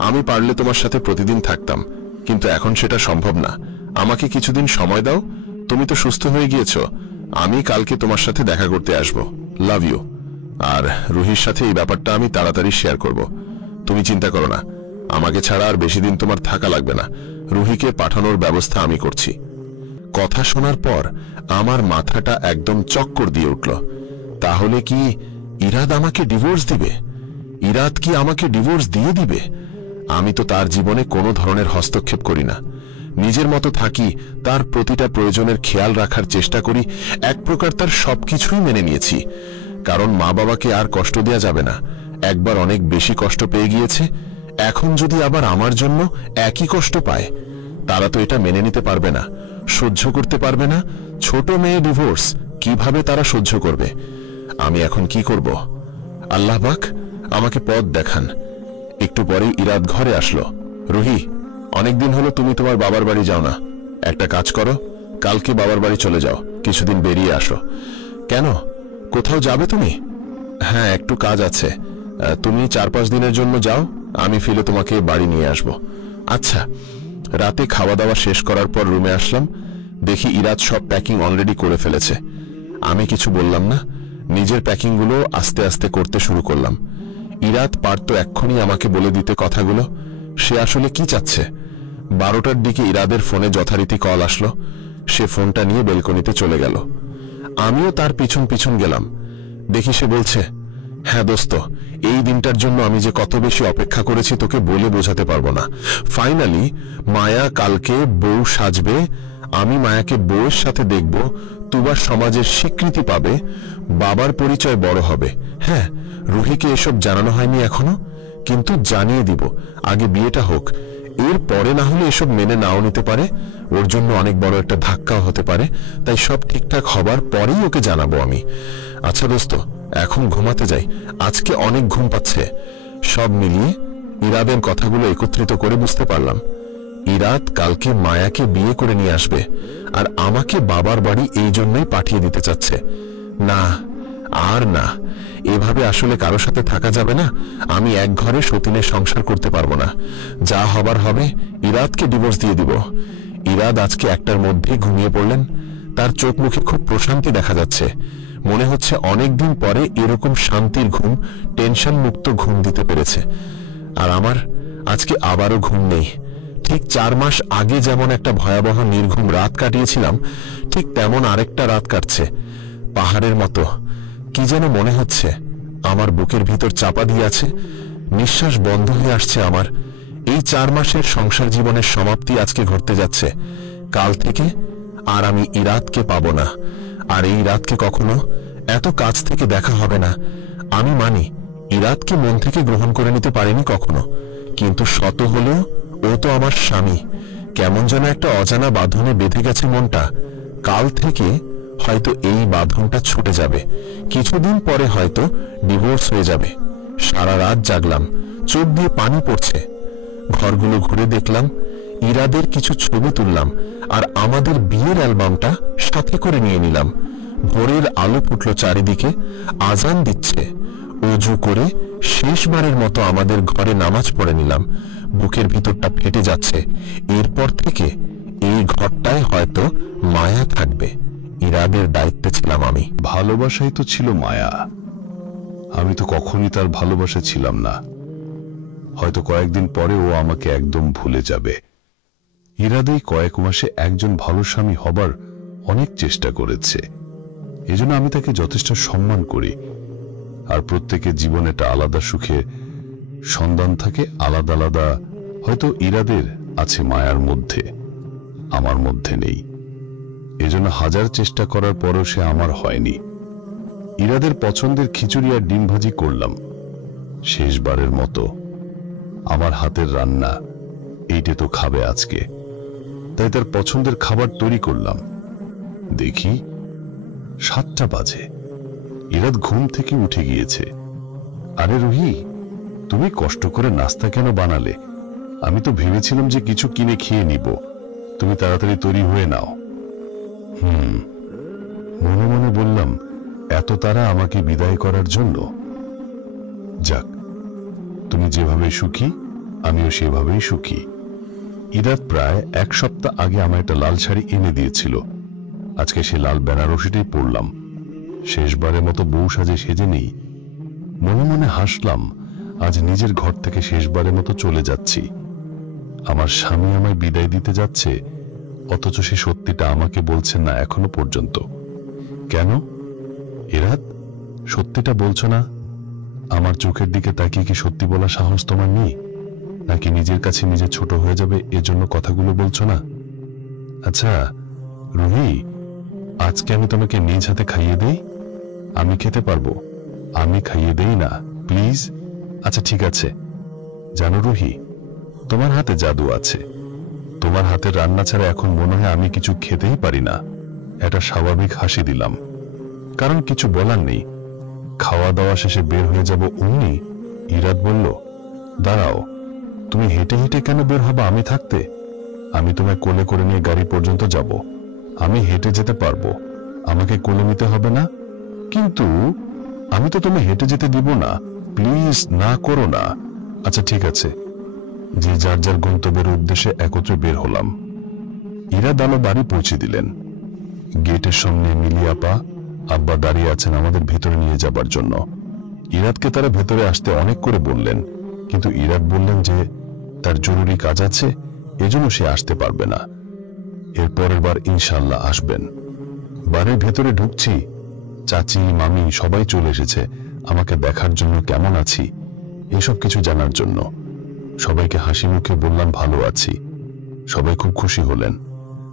আমি পারলে তোমার সাথে প্রতিদিন থাকতাম, কিন্তু এখন সেটা সম্ভব না। আমাকে কিছুদিন সময় দাও, তুমি তো সুস্থ হয়ে গিয়েছো। আমি কালকে তোমার সাথে দেখা করতে আসব। Love you. আর রুহির সাথে এই ব্যাপারটা আমি তাড়াতাড়ি শেয়ার করব। তুমি চিন্তা করো না, আমাকে ছাড়া আর বেশি দিন তোমার থাকা লাগবে না। রুহিকে পাঠানোর ব্যবস্থা আমি করছি। কথা শোনার পর আমার মাথাটা একদম চক্কর দিয়ে উঠল। তাহলে কি ইরাদ আমাকে ডিভোর্স দিবে? ইরাদ কি আমাকে ডিভোর্স দিয়ে দিবে? আমি তো তার জীবনে কোনো ধরনের হস্তক্ষেপ করি না, নিজের মতো থাকি, তার প্রতিটা প্রয়োজনের খেয়াল রাখার চেষ্টা করি। এক প্রকার তার সবকিছুই মেনে নিয়েছি, কারণ মা বাবাকে আর কষ্ট দেয়া যাবে না। একবার অনেক বেশি কষ্ট পেয়ে গিয়েছে, এখন যদি আবার আমার জন্য একই কষ্ট পায়, তারা তো এটা মেনে নিতে পারবে না, সহ্য করতে পারবে না। ছোট মেয়ে ডিভোর্স কিভাবে তারা সহ্য করবে? আমি এখন কি করব? আল্লাহ পাক আমাকে পথ দেখান। একটু পরেই ইরাদ ঘরে আসলো। রুহি, অনেকদিন হলো তুমি তোমার বাবার বাড়ি যাও না। একটা কাজ করো, কালকে বাবার বাড়ি চলে যাও, কিছুদিন বেরিয়ে আসো। কেন, কোথাও যাবে তুমি? হ্যাঁ, একটু কাজ আছে। তুমি 4-5 দিনের জন্য যাও, আমি ফিরে তোমাকে বাড়ি নিয়ে আসব। আচ্ছা। রাতে খাওয়া দাওয়া শেষ করার পর রুমে আসলাম, দেখি ইরাদ সব প্যাকিং অলরেডি করে ফেলেছে। আমি কিছু বললাম না, নিজের প্যাকিংগুলো আস্তে আস্তে করতে শুরু করলাম। ইরাদ পারতো এক্ষুনি আমাকে বলে দিতে কথাগুলো, সে আসলে কি চাচ্ছে। 12টার দিকে ইরাদের ফোনে যথারীতি কল আসলো। সে ফোনটা নিয়ে বেলকনিতে চলে গেল। আমিও তার পিছন পিছন গেলাম। দেখি সে বলছে, হ্যাঁ দোস্ত, এই দিনটার জন্য আমি যে কত বেশি অপেক্ষা করেছি তোকে বলে বোঝাতে পারবো না। ফাইনালি মায়া কালকে বউ সাজবে, আমি মায়াকে বউয়ের সাথে দেখব, তুবার সমাজের স্বীকৃতি পাবে, বাবার পরিচয় বড় হবে। হ্যাঁ, রুহিকে এসব জানানো হয়নি এখনো, কিন্তু জানিয়ে দিব, আগে বিয়েটা হোক। এর পরে না হলে এসব মেনে নাও নিতে পারে, ওর জন্য অনেক বড় একটা ধাক্কাও হতে পারে। তাই সব ঠিকঠাক হবার পরেই ওকে জানাবো আমি। আচ্ছা দোস্ত, এখন ঘুমাতে যাই, আজকে অনেক ঘুম পাচ্ছে। সব মিলিয়ে ইরাদের কথাগুলো একত্রিত করে বুঝতে পারলাম, ইরাদ কালকে মায়াকে বিয়ে করে নিয়ে আসবে, আর আমাকে বাবার বাড়ি এই জন্যই পাঠিয়ে দিতে চাচ্ছে। না, আর না, এভাবে আসলে কারো সাথে থাকা যাবে না। আমি এক ঘরে সতীনের সংসার করতে পারবো না। যা হবার হবে, ইরাদকে ডিভোর্স দিয়ে দিব। ইরাদ আজকে 1টার মধ্যেই ঘুমিয়ে পড়লেন। তার চোখ মুখে খুব প্রশান্তি দেখা যাচ্ছে, মনে হচ্ছে অনেকদিন পরে এরকম শান্তির ঘুম, টেনশন মুক্ত ঘুম দিতে পেরেছে। আর আমার আজকে আবারও ঘুম নেই। ঠিক 4 মাস আগে যেমন একটা ভয়াবহ নির্ঘুম রাত কাটিয়েছিলাম, ঠিক তেমন আরেকটা রাত কাটছে। পাহাড়ের মতো কি যেন মনে হচ্ছে আমার বুকের ভিতর চাপা দিয়ে আছে। নিঃশ্বাস বন্ধ হয়ে আসছে আমার। এই 4 মাসের সংসার জীবনের সমাপ্তি আজকে ঘটতে যাচ্ছে। কাল থেকে আর আমি ইরাদকে পাবো না, আর এই রাতকে কখনো এত কাছ থেকে দেখা হবে না। আমি মানি ইরাদকে মন থেকে গ্রহণ করে নিতে পারিনি কখনো, কিন্তু শত হলেও ও তো আমার স্বামী। কেমন যেন একটা অজানা বাঁধনে বেঁধে গেছে মনটা। কাল থেকে হয়তো এই বাঁধনটা ছুটে যাবে, কিছুদিন পরে হয়তো ডিভোর্স হয়ে যাবে। সারা রাত জাগলাম, চোখ দিয়ে পানি পড়ছে। ঘরগুলো ঘুরে দেখলাম, ইরাদের কিছু ছবি তুললাম, আর আমাদের বিয়ের অ্যালবামটা সাথে করে নিয়ে নিলাম। ভোরের আলো ফুটল চারিদিকে, আজান দিচ্ছে। ওযু করে শেষবারের মতো আমাদের ঘরে নামাজ পড়ে নিলাম। বুকের ভিতরটা ফেটে যাচ্ছে। এরপর থেকে এই ঘরটায় হয়তো মায়া থাকবে। ইরাদের দায়িত্বে ছিলাম আমি। ভালোবাসাই তো ছিল মায়া, আমি তো কখনই তার ভালোবাসা ছিলাম না। হয়তো কয়েকদিন পরে ও আমাকে একদম ভুলে যাবে। ইরাদেই কয়েক মাসে একজন ভালো স্বামী হবার অনেক চেষ্টা করেছে, এজন্য আমি তাকে যথেষ্ট সম্মান করি। আর প্রত্যেকের জীবনে একটা আলাদা সুখে সন্ধান থাকে, আলাদা আলাদা। হয়তো ইরাদের আছে মায়ার মধ্যে, আমার মধ্যে নেই, এজন্য হাজার চেষ্টা করার পরও সে আমার হয়নি। ইরাদের পছন্দের খিচুড়ি আর ডিম ভাজি করলাম শেষবারের মতো। আমার হাতের রান্না, এইটা তো খাবে আজকে, তাই তার পছন্দের খাবার তৈরি করলাম। দেখি 7টা বাজে, ইরাদ ঘুম থেকে উঠে গিয়েছে। আরে রুহি, তুমি কষ্ট করে নাস্তা কেন বানালে? আমি তো ভেবেছিলাম যে কিছু কিনে খেয়ে নিব, তুমি তাড়াতাড়ি তৈরি হয়ে নাও। মনে মনে বললাম, এত তারা আমাকে বিদায় করার জন্য? যাক, তুমি যেভাবে সুখী আমিও সেভাবেই সুখী। ইরাদ প্রায় 1 সপ্তাহ আগে আমার একটা লাল শাড়ি এনে দিয়েছিল। আজকে সে লাল বেনারসিটাই পরলাম। শেষবারের মতো বউ সাজে সেজে নেই। মনে মনে হাসলাম, আজ নিজের ঘর থেকে শেষবারের মতো চলে যাচ্ছি। আমার স্বামী আমায় বিদায় দিতে যাচ্ছে, অথচ সে সত্যিটা আমাকে বলছে না এখনো পর্যন্ত। কেন ইরাদ, সত্যিটা বলছো না? আমার চোখের দিকে তাকিয়ে কি সত্যি বলার সাহস তোমার নেই? নাকি নিজের কাছে নিজে ছোট হয়ে যাবে এজন্য কথাগুলো বলছো না? আচ্ছা রুহি, আজকে আমি তোমাকে নিজ হাতে খাইয়ে দেই? আমি খেতে পারবো, আমি খাইয়ে দেই না প্লিজ? আচ্ছা ঠিক আছে। জানো রুহি, তোমার হাতে জাদু আছে। তোমার হাতের রান্না ছাড়া এখন মনে হয় আমি কিছু খেতেই পারি না। একটা স্বাভাবিক হাসি দিলাম, কারণ কিছু বলার নেই। খাওয়া দাওয়া শেষে বের হয়ে যাব অমনি ইরাদ বলল, দাঁড়াও, তুমি হেঁটে হেঁটে কেন বের হবা আমি থাকতে? আমি তোমায় কোলে করে নিয়ে গাড়ি পর্যন্ত যাব। আমি হেঁটে যেতে পারবো, আমাকে কোলে নিতে হবে না। কিন্তু আমি তো তুমি হেঁটে যেতে দিব না, প্লিজ না করো না। আচ্ছা ঠিক আছে। যে যার যার গন্তব্যের উদ্দেশ্যে একত্রে বের হলাম। ইরাদ আমার বাড়ি পৌঁছে দিলেন। গেটের সামনে মিলি আপা, আব্বা দাঁড়িয়ে আছেন আমাদের ভেতরে নিয়ে যাবার জন্য। ইরাদকে তারা ভেতরে আসতে অনেক করে বললেন, কিন্তু ইরাদ বললেন যে তার জরুরি কাজ আছে, এজন্য সে আসতে পারবে না। এর পরের বার ইনশাআল্লাহ আসবেন। বাড়ির ভেতরে ঢুকছি, চাচি মামি সবাই চলে এসেছে আমাকে দেখার জন্য, কেমন আছি এসব কিছু জানার জন্য। সবাইকে হাসি মুখে বললাম ভালো আছি। সবাই খুব খুশি হলেন।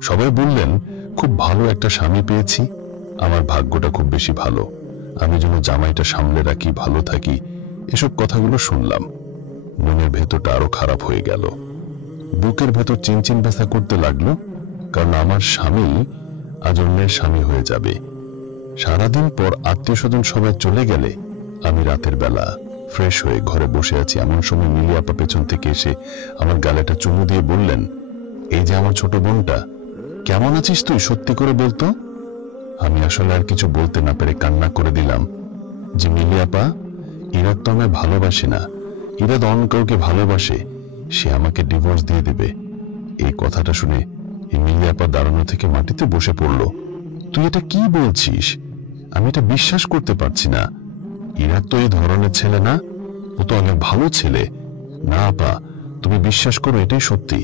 সবাই বললেন খুব ভালো একটা স্বামী পেয়েছি, আমার ভাগ্যটা খুব বেশি ভালো, আমি যেন জামাইটা সামলে রাখি, ভালো থাকি। এসব কথাগুলো শুনলাম, মনের ভেতরটা আরো খারাপ হয়ে গেল। বুকের ভেতর চিনচিন ব্যথা করতে লাগলো, কারণ আমার স্বামী আজ অন্যের স্বামী হয়ে যাবে। সারাদিন পর আত্মীয় স্বজন সবাই চলে গেলে আমি রাতের বেলা ফ্রেশ হয়ে ঘরে বসে আছি। এমন সময় মিলি আপা পেছন থেকে এসে আমার গালে একটা চুমু দিয়ে বললেন, এই যে আমার ছোট বোনটা, কেমন আছিস তুই, সত্যি করে বলতো। আমি আসলে আর কিছু বলতে না পেরে কান্না করে দিলাম যে মিলি আপা, ইরাদ তো আমায় ভালোবাসে না, ইরাদ অন্য কাউকে ভালোবাসে, সে আমাকে ডিভোর্স দিয়ে দেবে। এই কথাটা শুনে মিলি আপা দাঁড়ানো থেকে মাটিতে বসে পড়ল। তুই এটা কি বলছিস? আমি এটা বিশ্বাস করতে পারছি না। ইরাদ তো এই ধরনের ছেলে না, ও তো অনেক ভালো ছেলে। না আপা, তুমি বিশ্বাস করো, এটাই সত্যি।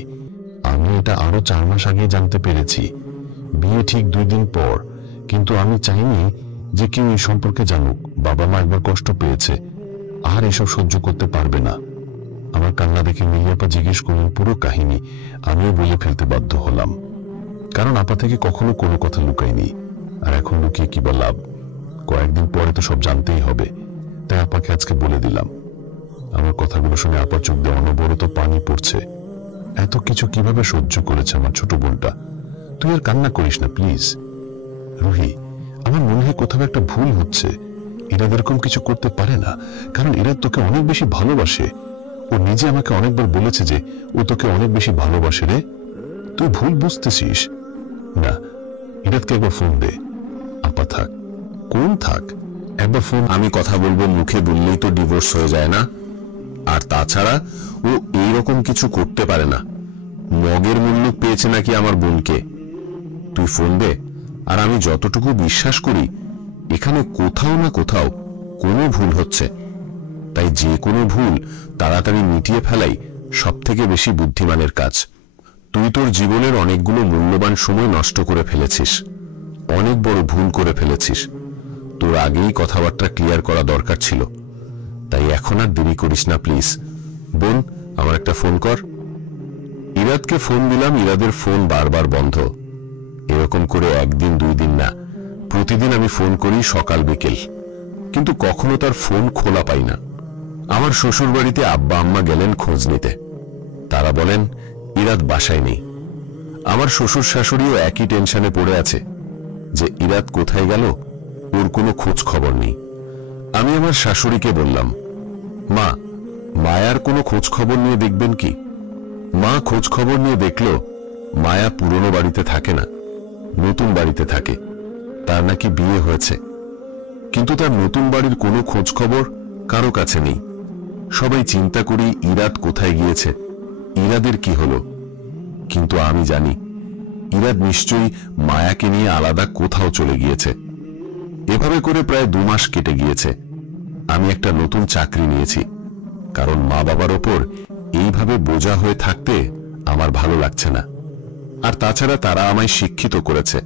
আমি এটা আরো 4 মাস আগে জানতে পেরেছি, বিয়ে ঠিক 2 দিন পর। কিন্তু আমি চাইনি যে কেউ এই সম্পর্কে জানুক। বাবা মা একবার কষ্ট পেয়েছে, আর এসব সহ্য করতে পারবে না। আমার কান্না দেখে মিলি আপা জিজ্ঞেস করলেন পুরো কাহিনী। আমিও বলে ফেলতে বাধ্য হলাম, কারণ আপা থেকে কখনো কোনো কথা লুকাইনি। আর এখন লুকিয়ে কি বা লাভ? কয়েকদিন পরে তো সব জানতেই হবে, তাই আপাকে আজকে বলে দিলাম। আমার কথাগুলো শুনে আপার চোখ দিয়ে অনবরত পানি পড়ছে। এত কিছু কিভাবে সহ্য করেছে আমার ছোট বোনটা? তুই আর কান্না করিস না প্লিজ। রুহি, আমার মনে হয় কোথাও একটা ভুল হচ্ছে। ইরাদ এরকম কিছু করতে পারে না, কারণ ইরাদ তোকে অনেক বেশি ভালোবাসে। ও নিজে আমাকে অনেকবার বলেছে যে ও তোকে অনেক বেশি ভালোবাসে রে। তুই ভুল বুঝতেছিস। না, ইরাদকে একবার ফোন দে। আপা থাক, কোন থাক, একবার ফোন। আমি কথা বলবো, মুখে বললেই তো ডিভোর্স হয়ে যায় না। আর তাছাড়া ও এইরকম কিছু করতে পারে না। মগের মূল্য পেয়েছে নাকি আমার বোনকে। তুই ফোন দে। আর আমি যতটুকু বিশ্বাস করি, এখানে কোথাও না কোথাও কোনো ভুল হচ্ছে। তাই যে কোনো ভুল তাড়াতাড়ি মিটিয়ে ফেলাই সব থেকে বেশি বুদ্ধিমানের কাজ। তুই তোর জীবনের অনেকগুলো মূল্যবান সময় নষ্ট করে ফেলেছিস, অনেক বড় ভুল করে ফেলেছিস। তোর আগেই কথাবার্তা ক্লিয়ার করা দরকার ছিল। তাই এখন আর দেরি করিস না প্লিজ। বোন, আমার একটা ফোন কর। ইরাদকে ফোন দিলাম, ইরাদের ফোন বারবার বন্ধ। এরকম করে একদিন 2 দিন না, প্রতিদিন আমি ফোন করি সকাল বিকেল, কিন্তু কখনো তার ফোন খোলা পাই না। আমার শ্বশুর বাড়িতে আব্বা আম্মা গেলেন খোঁজ নিতে। তারা বলেন ইরাদ বাসায় নেই। আমার শ্বশুর শাশুড়িও একই টেনশনে পড়ে আছে যে ইরাদ কোথায় গেল, ওর কোনো খোঁজ খবর নেই। আমি আমার শাশুড়িকে বললাম, মা, মায়ার কোনো খোঁজ খবর নিয়ে দেখবেন কি? মা খোঁজ খবর নিয়ে দেখল মায়া পুরনো বাড়িতে থাকে না, নতুন বাড়িতে থাকে। তার নাকি বিয়ে হয়েছে, কিন্তু তার নতুন বাড়ির কোনো খোঁজ খবর কারো কাছে নেই। সবাই চিন্তা করি ইরাদ কোথায় গিয়েছে, ইরাদের কি হলো। কিন্তু আমি জানি ইরাদ নিশ্চয়ই মায়াকে নিয়ে আলাদা কোথাও চলে গিয়েছে। এভাবে করে প্রায় 2 মাস কেটে গিয়েছে। আমি একটা নতুন চাকরি নিয়েছি, কারণ মা বাবার ওপর এইভাবে বোঝা হয়ে থাকতে আমার ভালো লাগছে না। আর তাছাড়া তারা আমায় শিক্ষিত করেছে,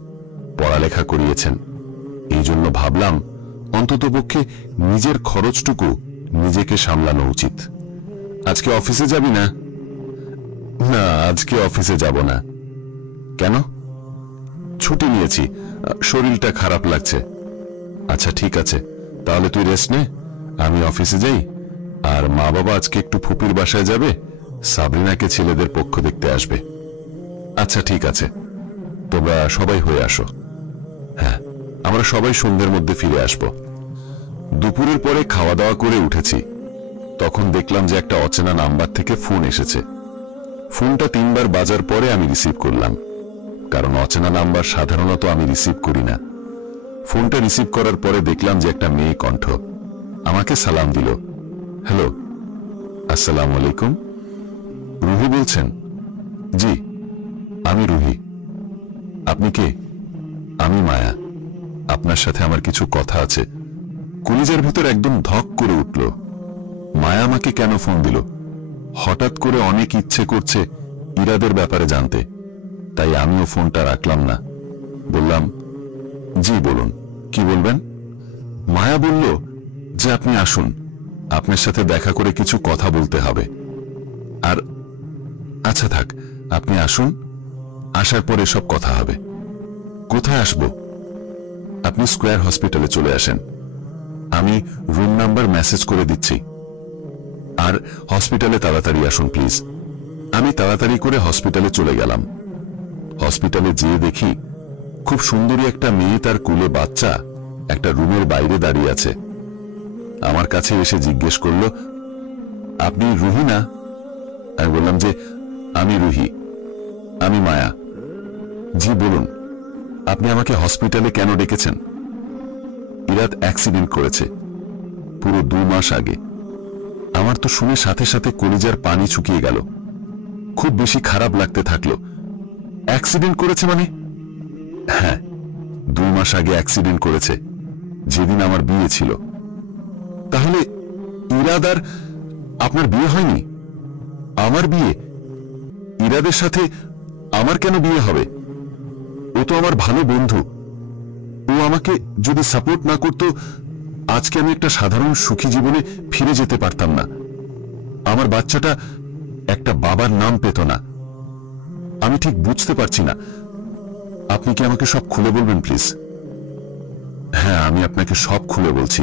পড়ালেখা করিয়েছেন। এই জন্য ভাবলাম অন্ততপক্ষে নিজের খরচটুকু নিজেকে সামলানো উচিত। আজকে অফিসে যাবি না? না, আজকে অফিসে যাব না। কেন? ছুটি নিয়েছি, শরীরটা খারাপ লাগছে। আচ্ছা ঠিক আছে, তাহলে তুই রেস্ট নে, আমি অফিসে যাই। আর মা বাবা আজকে একটু ফুপির বাসায় যাবে, সাবরিনাকে ছেলেদের পক্ষ দেখতে আসবে। আচ্ছা ঠিক আছে, তোমরা সবাই হয়ে আসো। হ্যাঁ, আমরা সবাই সন্ধ্যের মধ্যে ফিরে আসব। দুপুরের পরে খাওয়া দাওয়া করে উঠেছি, তখন দেখলাম যে একটা অচেনা নাম্বার থেকে ফোন এসেছে। ফোনটা 3 বার বাজার পরে আমি রিসিভ করলাম, কারণ অচেনা নাম্বার সাধারণত আমি রিসিভ করি না। ফোনটা রিসিভ করার পরে দেখলাম যে একটা মেয়ে কণ্ঠ আমাকে সালাম দিল। হ্যালো, আসসালামু আলাইকুম। রুহি বলছেন? জি, আমি রুহি। আপনি কে? আমি মায়া। আপনার সাথে আমার কিছু কথা আছে। কলিজার ভিতর একদম ধক করে উঠল। মায়া আমাকে কেন ফোন দিল? হঠাৎ করে অনেক ইচ্ছে করছে ইরাদের ব্যাপারে জানতে, তাই আমিও ফোনটা রাখলাম না। বললাম, জি বলুন, কি বলবেন? মায়া বলল যে আপনি আসুন, আপনার সাথে দেখা করে কিছু কথা বলতে হবে। আর আচ্ছা থাক, আপনি আসুন, আসার পরে সব কথা হবে। কোথায় আসব? আপনি স্কয়ার হসপিটালে চলে আসেন, আমি রুম নাম্বার মেসেজ করে দিচ্ছি। আর হসপিটালে তাড়াতাড়ি আসুন প্লিজ। আমি তাড়াতাড়ি করে হসপিটালে চলে গেলাম। হসপিটালে যেয়ে দেখি খুব সুন্দরী একটা মেয়ে, তার কোলে বাচ্চা, একটা রুমের বাইরে দাঁড়িয়ে আছে। আমার কাছে এসে জিজ্ঞেস করল, আপনি রুহি না? আমি বললাম যে আমি রুহি, আমি মায়া। জি বলুন, আপনি আমাকে হসপিটালে কেন ডেকেছেন? ইরাদ অ্যাক্সিডেন্ট করেছে পুরো 2 মাস আগে। আমার তো শুনে সাথে সাথে কলিজার পানি শুকিয়ে গেল, খুব বেশি খারাপ লাগতে থাকলো। অ্যাক্সিডেন্ট করেছে মানে? হ্যাঁ, 2 মাস আগে অ্যাক্সিডেন্ট করেছে, যেদিন আমার বিয়ে ছিল। তাহলে ইরাদ আর আপনার বিয়ে হয়নি? আমার বিয়ে? ইরাদের সাথে আমার কেন বিয়ে হবে? ও তো আমার ভালো বন্ধু। ও আমাকে যদি সাপোর্ট না করতো, আজকে আমি একটা সাধারণ সুখী জীবনে ফিরে যেতে পারতাম না। আমার বাচ্চাটা একটা বাবার নাম পেত না। আমি ঠিক বুঝতে পারছি না। আপনি কি আমাকে সব খুলে বলবেন প্লিজ? হ্যাঁ, আমি আপনাকে সব খুলে বলছি।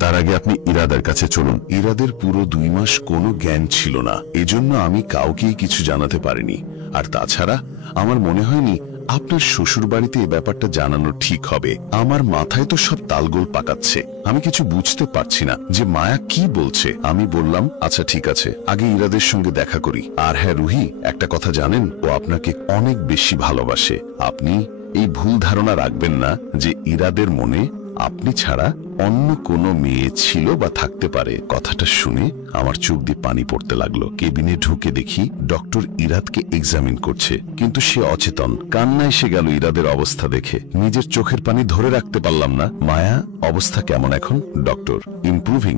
তার আগে আপনি ইরাদের কাছে চলুন। ইরাদের পুরো 2 মাস কোনো জ্ঞান ছিল না, এজন্য আমি কাউকেই কিছু জানাতে পারিনি। আর তাছাড়া আমার মনে হয়নি আপনার শ্বশুর বাড়িতে এ ব্যাপারটা জানানো ঠিক হবে। আমার মাথায় তো সব তালগোল পাকাচ্ছে, আমি কিছু বুঝতে পারছি না যে মায়া কি বলছে। আমি বললাম, আচ্ছা ঠিক আছে, আগে ইরাদের সঙ্গে দেখা করি। আর হ্যাঁ রুহি, একটা কথা জানেন, ও আপনাকে অনেক বেশি ভালোবাসে। আপনি এই ভুল ধারণা রাখবেন না যে ইরাদের মনে আপনি ছাড়া অন্য কোনো মেয়ে ছিল বা থাকতে পারে। কথাটা শুনে আমার চোখ দিয়ে পানি পড়তে লাগলো। কেবিনে ঢুকে দেখি ডক্টর ইরাদকে এক্সামিন করছে, কিন্তু সে অচেতন। কান্না এসে গেল ইরাদের অবস্থা দেখে, নিজের চোখের পানি ধরে রাখতে পারলাম না। মায়া, অবস্থা কেমন এখন? ডক্টর, ইমপ্রুভিং,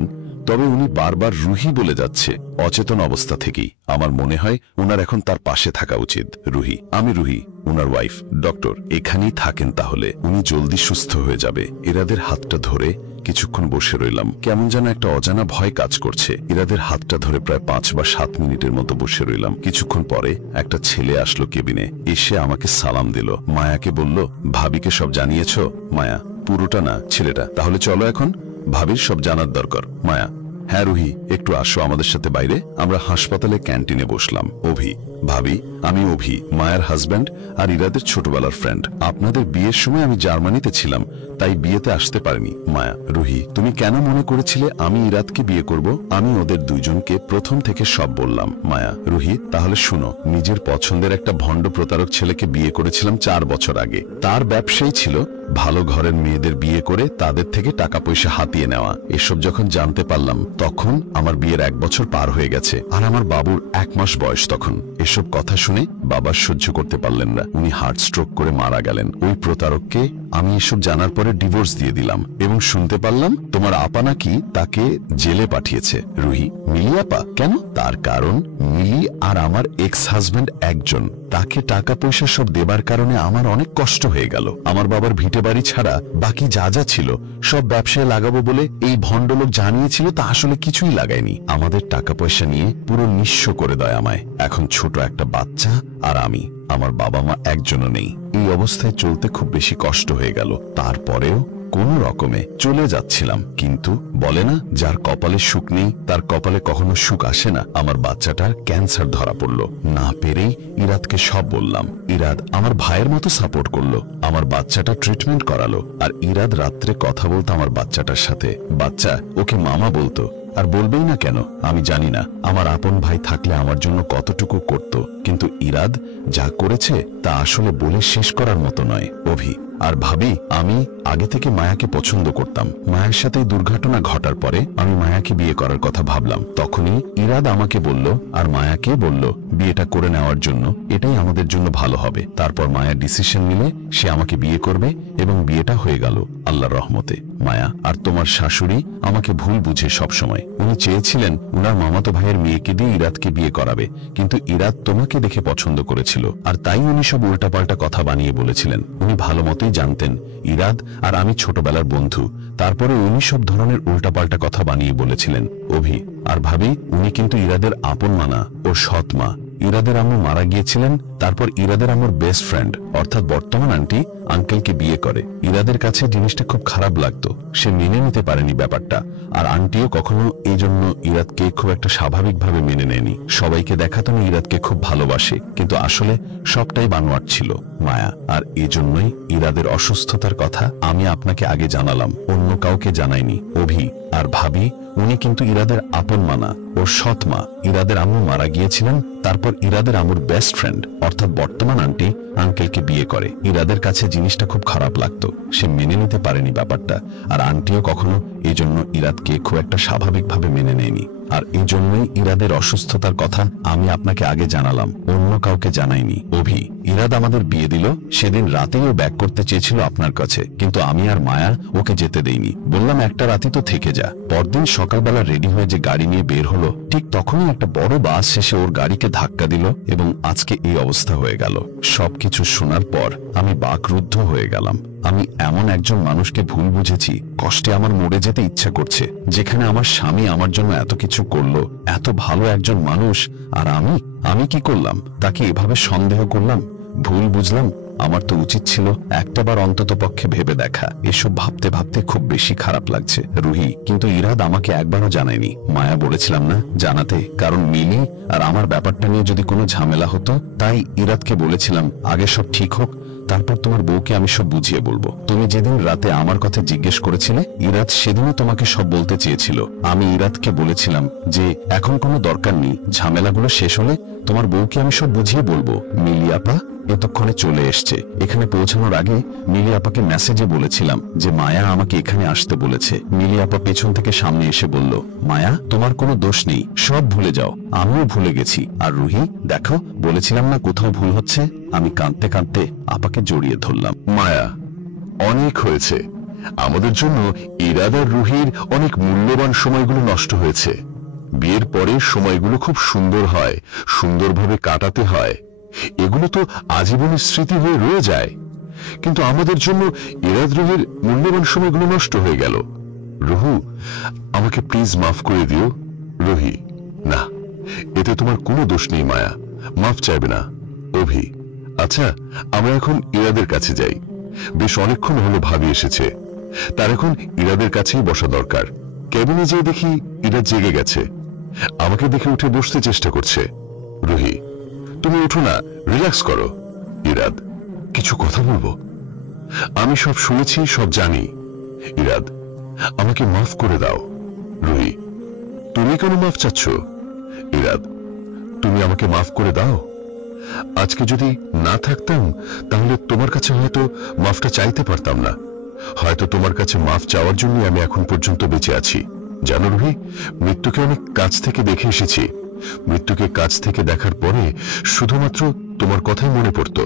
তবে উনি বারবার রুহি বলে যাচ্ছে অচেতন অবস্থা থেকেই। আমার মনে হয় ওনার এখন তার পাশে থাকা উচিত। রুহি, আমি রুহি, ওনার ওয়াইফ। ডক্টর এখানেই থাকেন, তাহলে উনি জলদি সুস্থ হয়ে যাবে। ইরাদের হাতটা ধরে কিছুক্ষণ বসে রইলাম। কেমন যেন একটা অজানা ভয় কাজ করছে। ইরাদের হাতটা ধরে প্রায় 5 বা 7 মিনিটের মতো বসে রইলাম। কিছুক্ষণ পরে একটা ছেলে আসলো কেবিনে, এসে আমাকে সালাম দিল। মায়াকে বলল, ভাবিকে সব জানিয়েছ? মায়া, পুরোটা না, ছেলেটা। তাহলে চলো এখন, ভাবির সব জানার দরকার। মায়া, হ্যাঁ রুহি, একটু আসো আমাদের সাথে বাইরে। আমরা হাসপাতালে ক্যান্টিনে বসলাম। অভি, ভাবি, আমি অভি, মায়ের হাজব্যান্ড আর ইরাদের ছোটবেলার ফ্রেন্ড। আপনাদের বিয়ের সময় আমি জার্মানিতে ছিলাম, তাই বিয়েতে আসতে পারিনি। মায়া, রুহি, তুমি কেন মনে করেছিলে আমি ইরাদকে বিয়ে করব? আমি ওদের দুইজনকে প্রথম থেকে সব বললাম। মায়া, রুহি, তাহলে শুনো, নিজের পছন্দের একটা ভণ্ড প্রতারক ছেলেকে বিয়ে করেছিলাম 4 বছর আগে। তার ব্যবসাই ছিল ভালো ঘরের মেয়েদের বিয়ে করে তাদের থেকে টাকা পয়সা হাতিয়ে নেওয়া। এসব যখন জানতে পারলাম তখন আমার বিয়ের 1 বছর পার হয়ে গেছে, আর আমার বাবুর 1 মাস বয়স তখন। এসব কথা শুনে বাবা সহ্য করতে পারলেন না, উনি হার্ট স্ট্রোক করে মারা গেলেন। ওই প্রতারককে আমি এসব জানার পরে ডিভোর্স দিয়ে দিলাম, এবং শুনতে পারলাম তোমার আপা নাকি তাকে জেলে পাঠিয়েছে। রুহি, মিলি আপা? কেন? তার কারণ মিলি আর আমার এক্স হাজব্যান্ড একজন। তাকে টাকা পয়সা সব দেবার কারণে আমার অনেক কষ্ট হয়ে গেল। আমার বাবার ভিটে বাড়ি ছাড়া বাকি যা যা ছিল সব ব্যবসায় লাগাবো বলে এই ভণ্ডলোক জানিয়েছিল, তা আসলে কিছুই লাগায়নি। আমাদের টাকা পয়সা নিয়ে পুরো নিঃস্ব করে দেয় আমায়। এখন ছোট একটা বাচ্চা আর আমি, আমার বাবা মা একজনও নেই। এই অবস্থায় চলতে খুব বেশি কষ্ট হয়ে গেল। তারপরেও কোন রকমে চলে যাচ্ছিলাম। কিন্তু বলে না, যার কপালে সুখ নেই তার কপালে কখনো সুখ আসে না। আমার বাচ্চাটার ক্যান্সার ধরা পড়লো। না পেরেই ইরাদকে সব বললাম। ইরাদ আমার ভাইয়ের মতো সাপোর্ট করলো, আমার বাচ্চাটা ট্রিটমেন্ট করালো। আর ইরাদ রাত্রে কথা বলতো আমার বাচ্চাটার সাথে। বাচ্চা ওকে মামা বলতো, আর বলবেই না কেন আমি জানি না। আমার আপন ভাই থাকলে আমার জন্য কতটুকু করত, কিন্তু ইরাদ যা করেছে তা আসলে বলে শেষ করার মতো নয়। অভি আর ভাবি, আমি আগে থেকে মায়াকে পছন্দ করতাম। মায়ের সাথে দুর্ঘটনা ঘটার পরে আমি মায়াকে বিয়ে করার কথা ভাবলাম। তখনই ইরাদ আমাকে বলল আর মায়াকে বলল বিয়েটা করে নেওয়ার জন্য, এটাই আমাদের জন্য ভালো হবে। তারপর মায়া ডিসিশন নিলে সে আমাকে বিয়ে করবে, এবং বিয়েটা হয়ে গেল আল্লাহর রহমতে। মায়া আর তোমার শাশুড়ি আমাকে ভুল বুঝে সবসময়। উনি চেয়েছিলেন উনার মামাতো ভাইয়ের মেয়েকে দিয়ে ইরাদকে বিয়ে করাবে, কিন্তু ইরাদ তোমাকে দেখে পছন্দ করেছিল, আর তাই উনি সব উল্টাপাল্টা কথা বানিয়ে বলেছিলেন। উনি ভালো মতোই জানতেন ইরাদ আর আমি ছোটবেলার বন্ধু, তারপরে উনি সব ধরনের উল্টাপাল্টা কথা বানিয়ে বলেছিলেন। অভি আর ভাবি, উনি কিন্তু ইরাদের আপন মানা ও সৎ মা। ইরাদের আম্মু মারা গিয়েছিলেন, তারপর ইরাদের আম্মুর বেস্ট ফ্রেন্ড অর্থাৎ বর্তমান আন্টি আঙ্কেলকে বিয়ে করে। ইরাদের কাছে জিনিসটা খুব খারাপ লাগতো, সে মেনে নিতে পারেনি ব্যাপারটা। আর আন্টিও কখনো এই জন্য ইরাদকে খুব একটা স্বাভাবিকভাবে মেনে নেয়নি। সবাইকে দেখাতো না ইরাদকে খুব ভালোবাসে, কিন্তু আসলে সবটাই বানোয়াট ছিল। মায়া আর এজন্যই ইরাদের অসুস্থতার কথা আমি আপনাকে আগে জানালাম, অন্য কাউকে জানাইনি। অভি আর ভাবি, উনি কিন্তু ইরাদের আপন মানা ও সৎ মা। ইরাদের আম্মু মারা গিয়েছিলেন, তারপর ইরাদের আম্মুর বেস্ট ফ্রেন্ড অর্থাৎ বর্তমান আন্টি আঙ্কেলকে বিয়ে করে। ইরাদের কাছে জিনিসটা খুব খারাপ লাগতো, সে মেনে নিতে পারেনি ব্যাপারটা। আর আন্টিও কখনো এই জন্য ইরাদকে খুব একটা স্বাভাবিকভাবে মেনে নেয়নি। আর এই জন্যই ইরাদের অসুস্থতার কথা আমি আপনাকে আগে জানালাম, অন্য কাউকে জানাইনি। অভি, ইরাদ আমাদের বিয়ে দিল, সেদিন রাতেই ও ব্যাক করতে চেয়েছিল আপনার কাছে, কিন্তু আমি আর মায়া ওকে যেতে দেইনি। বললাম একটা রাতে তো থেকে যা। পরদিন সকালবেলা রেডি হয়ে যে গাড়ি নিয়ে বের হলো, ঠিক তখনই একটা বড় বাস শেষে ওর গাড়িকে ধাক্কা দিল, এবং আজকে এই অবস্থা হয়ে গেল। সবকিছু শোনার পর আমি বাকরুদ্ধ হয়ে গেলাম। আমি এমন একজন মানুষকে ভুল বুঝেছি, কষ্টে আমার মরে যেতে ইচ্ছা করছে। যেখানে আমার স্বামী আমার জন্য এত কিছু করলো, এত ভালো একজন মানুষ, আর আমি কি করলাম? তাকে এভাবে সন্দেহ করলাম, ভুল বুঝলাম। আমার তো উচিত ছিল একটাবার অন্তত পক্ষে ভেবে দেখা। এসব ভাবতে ভাবতে খুব বেশি খারাপ লাগছে রুহি। কিন্তু ইরাদ আমাকে একবারও জানায়নি। মায়া বলেছিলাম না জানাতে, কারণ মিলি আর আমার ব্যাপারটা নিয়ে যদি কোনো ঝামেলা হতো, তাই ইরাদকে বলেছিলাম আগে সব ঠিক হোক, তারপর তোমার বউকে আমি সব বুঝিয়ে বলবো। তুমি যেদিন রাতে আমার কথা জিজ্ঞেস করেছিলে, ইরাদ সেদিনও তোমাকে সব বলতে চেয়েছিল। আমি ইরাদকে বলেছিলাম যে এখন কোনো দরকার নেই, ঝামেলাগুলো শেষ হলে তোমার বউকে আমি সব বুঝিয়ে বলবো। মিলি আপা এতক্ষণে চলে এসছে। এখানে পৌঁছানোর আগে মিলি আপাকে মেসেজে বলেছিলাম যে মায়া আমাকে এখানে আসতে বলেছে। মিলি আপা পেছন থেকে সামনে এসে বলল, মায়া তোমার কোনো দোষ নেই, সব ভুলে যাও। আমিও ভুলে গেছি। আর রুহি দেখো, বলেছিলাম না কোথাও ভুল হচ্ছে। আমি কাঁদতে কাঁদতে আপাকে জড়িয়ে ধরলাম। মায়া, অনেক হয়েছে। আমাদের জন্য ইরাদ আর রুহির অনেক মূল্যবান সময়গুলো নষ্ট হয়েছে। বিয়ের পরে সময়গুলো খুব সুন্দর হয়, সুন্দরভাবে কাটাতে হয়, এগুলো তো আজীবনের স্মৃতি হয়ে রয়ে যায়। কিন্তু আমাদের জন্য ইরাদ রুহির মূল্যবান সময়গুলো নষ্ট হয়ে গেল। রুহু, আমাকে প্লিজ মাফ করে দিও। রুহি, না, এতে তোমার কোনো দোষ নেই মায়া, মাফ চাইবে না। অভি, আচ্ছা আমরা এখন ইরাদের কাছে যাই। বেশ অনেকক্ষণ হলো ভাবি এসেছে, তার এখন ইরাদের কাছেই বসা দরকার। কেবিনে যেয়ে দেখি ইরাদ জেগে গেছে, আমাকে দেখে উঠে বসতে চেষ্টা করছে। রুহি, তুমি উঠো না, রিল্যাক্স করো। ইরাদ, কিছু কথা বলবো? আমি সব শুনেছি, সব জানি। ইরাদ, আমাকে মাফ করে দাও। রুহি, তুমি কেন মাফ চাচ্ছ? ইরাদ, তুমি আমাকে মাফ করে দাও। আজকে যদি না থাকতাম তাহলে তোমার কাছে হয়তো মাফটা চাইতে পারতাম না, হয়তো তোমার কাছে মাফ চাওয়ার জন্য আমি এখন পর্যন্ত বেঁচে আছি। জানো রুহি, মৃত্যুকে অনেক কাছ থেকে দেখে এসেছি। মৃত্যুকে কাছ থেকে দেখার পরে শুধুমাত্র তোমার কথাই মনে পড়তো।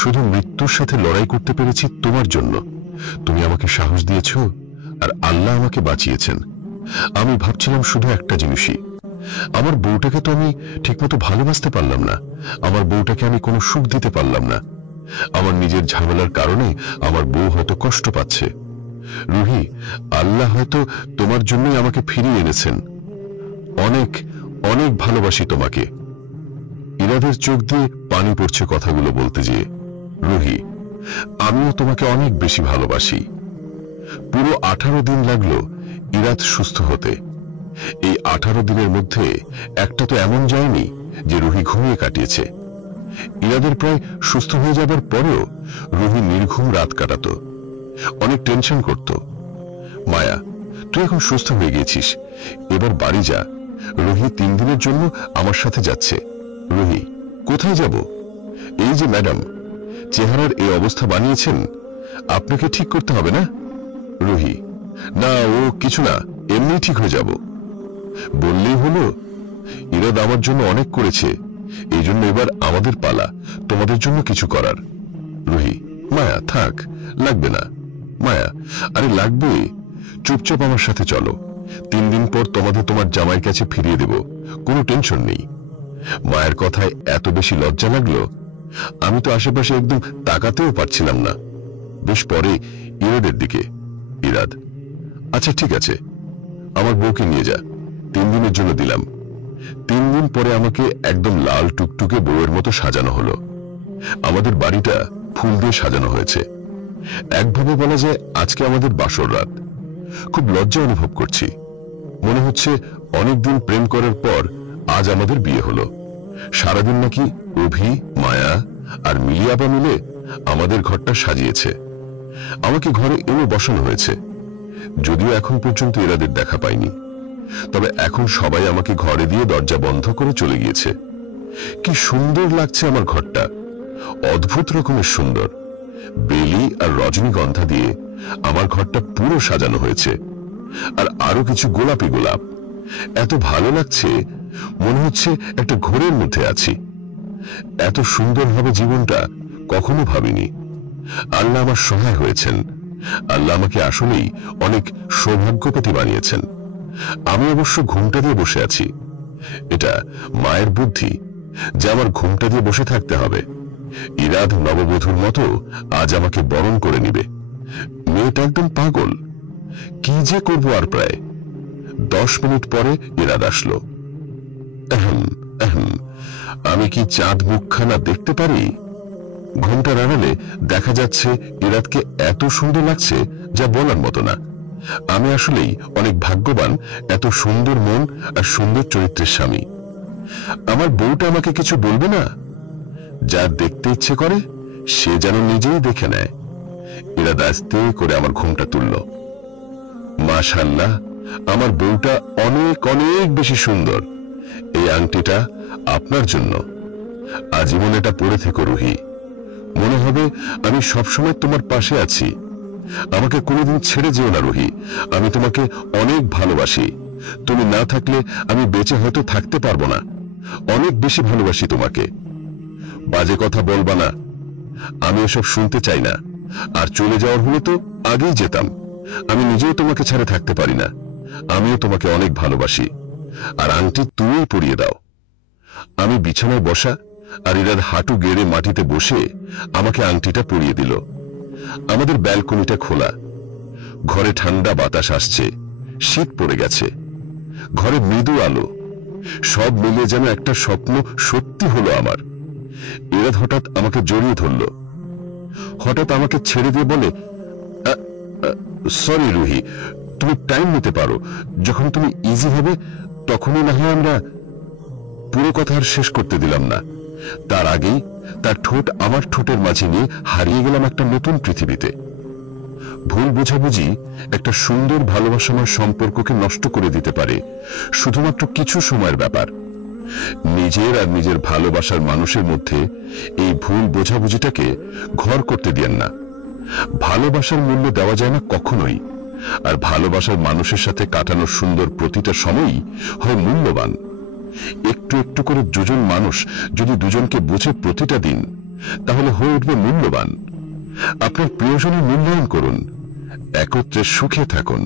শুধু মৃত্যুর সাথে লড়াই করতে পেরেছি তোমার জন্য। তুমি আমাকে সাহস দিয়েছ আর আল্লাহ আমাকে বাঁচিয়েছেন। আমি ভাবছিলাম শুধু একটা জিনিসই, আমার বউটাকে তো আমি ঠিকমতো ভালোবাসতে পারলাম না, আমার বউটাকে আমি কোনো সুখ দিতে পারলাম না। আমার নিজের ঝামেলার কারণে আমার বউ হয়তো কষ্ট পাচ্ছে। রুহি, আল্লাহ হয়তো তোমার জন্যই আমাকে ফিরিয়ে এনেছেন। অনেক অনেক ভালোবাসি তোমাকে। ইরাদের চোখ দিয়ে পানি পড়ছে কথাগুলো বলতে যেয়ে। রুহি, আমিও তোমাকে অনেক বেশি ভালোবাসি। পুরো 18 দিন লাগলো ইরাদ সুস্থ হতে। এই 18 দিনের মধ্যে একটা তো এমন যায়নি যে রুহি ঘুমিয়ে কাটিয়েছে। ইরাদের প্রায় সুস্থ হয়ে যাবার পরেও রুহি নির্ঘুম রাত কাটাতো, অনেক টেনশন করত। মায়া, তুই এখন সুস্থ হয়ে গেছিস, এবার বাড়ি যা। রুহি 3 দিনের জন্য আমার সাথে যাচ্ছে। রুহি, কোথায় যাব? এই যে ম্যাডাম, চেহারার এই অবস্থা বানিয়েছেন, আপনাকে ঠিক করতে হবে না? রুহি, না, ও কিছু না, এমনি ঠিক হয়ে যাব। বললেই হলো। ইরাদ আমার জন্য অনেক করেছে, এই জন্য এবার আমাদের পালা তোমাদের জন্য কিছু করার। রুহি, মায়া থাক, লাগবে না। মায়া, আরে লাগবে, চুপচাপ আমার সাথে চলো। 3 দিন পর তোমাদের তোমার জামাইয়ের কাছে ফিরিয়ে দেব, কোনো টেনশন নেই। মায়ের কথায় এত বেশি লজ্জা লাগলো, আমি তো আশেপাশে একদম তাকাতেও পারছিলাম না। বেশ পরে ইরাদের দিকে। ইরাদ, আচ্ছা ঠিক আছে, আমার বউকে নিয়ে যা, 3 দিনের জন্য দিলাম। 3 দিন পরে আমাকে একদম লাল টুকটুকে বউয়ের মতো সাজানো হলো। আমাদের বাড়িটা ফুল দিয়ে সাজানো হয়েছে। একভাবে বলা যায় আজকে আমাদের বাসর রাত। খুব লজ্জা অনুভব করছি, মনে হচ্ছে অনেকদিন প্রেম করার পর আজ আমাদের বিয়ে হলো। সারাদিন নাকি অভি, মায়া আর মিলিয়াবা মিলে আমাদের ঘরটা সাজিয়েছে। আমাকে ঘরে এনে বসানো হয়েছে, যদিও এখন পর্যন্ত ইরাদের দেখা পাইনি। তবে এখন সবাই আমাকে ঘরে দিয়ে দরজা বন্ধ করে চলে গিয়েছে। কি সুন্দর লাগছে আমার ঘরটা, অদ্ভুত রকমের সুন্দর। বেলি আর রজনীগন্ধা দিয়ে আমার ঘরটা পুরো সাজানো হয়েছে, আর আরো কিছু গোলাপি গোলাপ। এত ভালো লাগছে, মনে হচ্ছে একটা ঘোরের মধ্যে আছি। এত সুন্দর হবে জীবনটা কখনো ভাবিনি। আল্লাহ আমার সহায় হয়েছেন। আল্লাহ আমাকে আসলেই অনেক সৌভাগ্যবতী বানিয়েছেন। আমি অবশ্য ঘুমটা দিয়ে বসে আছি, এটা মায়ের বুদ্ধি যে আমার ঘুমটা দিয়ে বসে থাকতে হবে। ইরাদ নববধূর মতো আজ আমাকে বরণ করে নিবে। মেয়েটা একদম পাগল, কি যে করবো আর। প্রায় 10 মিনিট পরে ইরাদ আসলো। আমি কি চাঁদ মুখখানা দেখতে পারি? ঘুমটার আড়ালে দেখা যাচ্ছে ইরাদকে এত সুন্দর লাগছে যা বলার মতো না। আমি আসলেই অনেক ভাগ্যবান, এত সুন্দর মন আর সুন্দর চরিত্রের স্বামী। আমার বউটা আমাকে কিছু বলবে না? যার দেখতে ইচ্ছে করে সে যেন নিজেই দেখে নেয়। ইরাদ আস্তে করে আমার ঘুমটা তুলল। মাশাআল্লাহ, আমার বউটা অনেক অনেক বেশি সুন্দর। এই আংটিটা আপনার জন্য, আজীবন এটা পরে থেকো রুহি। মনে হবে আমি সবসময় তোমার পাশে আছি। আমাকে কোনোদিন ছেড়ে যেও না রুহি, আমি তোমাকে অনেক ভালোবাসি। তুমি না থাকলে আমি বেঁচে হয়তো থাকতে পারবো না। অনেক বেশি ভালোবাসি তোমাকে। বাজে কথা বলবা না, আমি এসব শুনতে চাই না। আর চলে যাওয়ার হলে তো আগেই যেতাম। আমি নিজেও তোমাকে ছাড়া থাকতে পারি না। আমিও তোমাকে অনেক ভালোবাসি। আর আংটি তুমিই পরিয়ে দাও। আমি বিছানায় বসা আর ইরার হাঁটু গেড়ে মাটিতে বসে আমাকে আংটিটা পরিয়ে দিল। আমাদের ব্যালকনিটা খোলা, ঘরে ঠান্ডা বাতাস আসছে, শীত পড়ে গেছে, ঘরে মৃদু আলো, সব মিলিয়ে যেন একটা স্বপ্ন সত্যি হলো আমার। ইরাদ হঠাৎ আমাকে জড়িয়ে ধরল, হঠাৎ আমাকে ছেড়ে দিয়ে বলে, সরি রুহি, তুমি টাইম নিতে পারো, যখন তুমি ইজি হবে তখনই না হয় আমরা। পুরো কথা আর শেষ করতে দিলাম না, তার আগেই তার ঠোঁট আমার ঠোঁটের মাঝে নিয়ে হারিয়ে গেলাম একটা নতুন পৃথিবীতে। ভুল বোঝাবুঝি একটা সুন্দর ভালোবাসাময় সম্পর্ককে নষ্ট করে দিতে পারে, শুধুমাত্র কিছু সময়ের ব্যাপার। নিজের আর নিজের ভালোবাসার মানুষের মধ্যে এই ভুল বোঝাবুঝিটাকে ঘর করতে দিয়েন না। ভালোবাসার মূল্য দেওয়া যায় না কখনোই, আর ভালোবাসার মানুষের সাথে কাটানোর সুন্দর প্রতিটা সময়ই হয় মূল্যবান। একটু একটু করে দুজন মানুষ যদি দুজনকে বুঝে প্রতিটা দিন, তাহলে হয়ে উঠবে মূল্যবান। আপনার প্রিয়জনের মূল্যায়ন করুন, একত্রে সুখে থাকুন।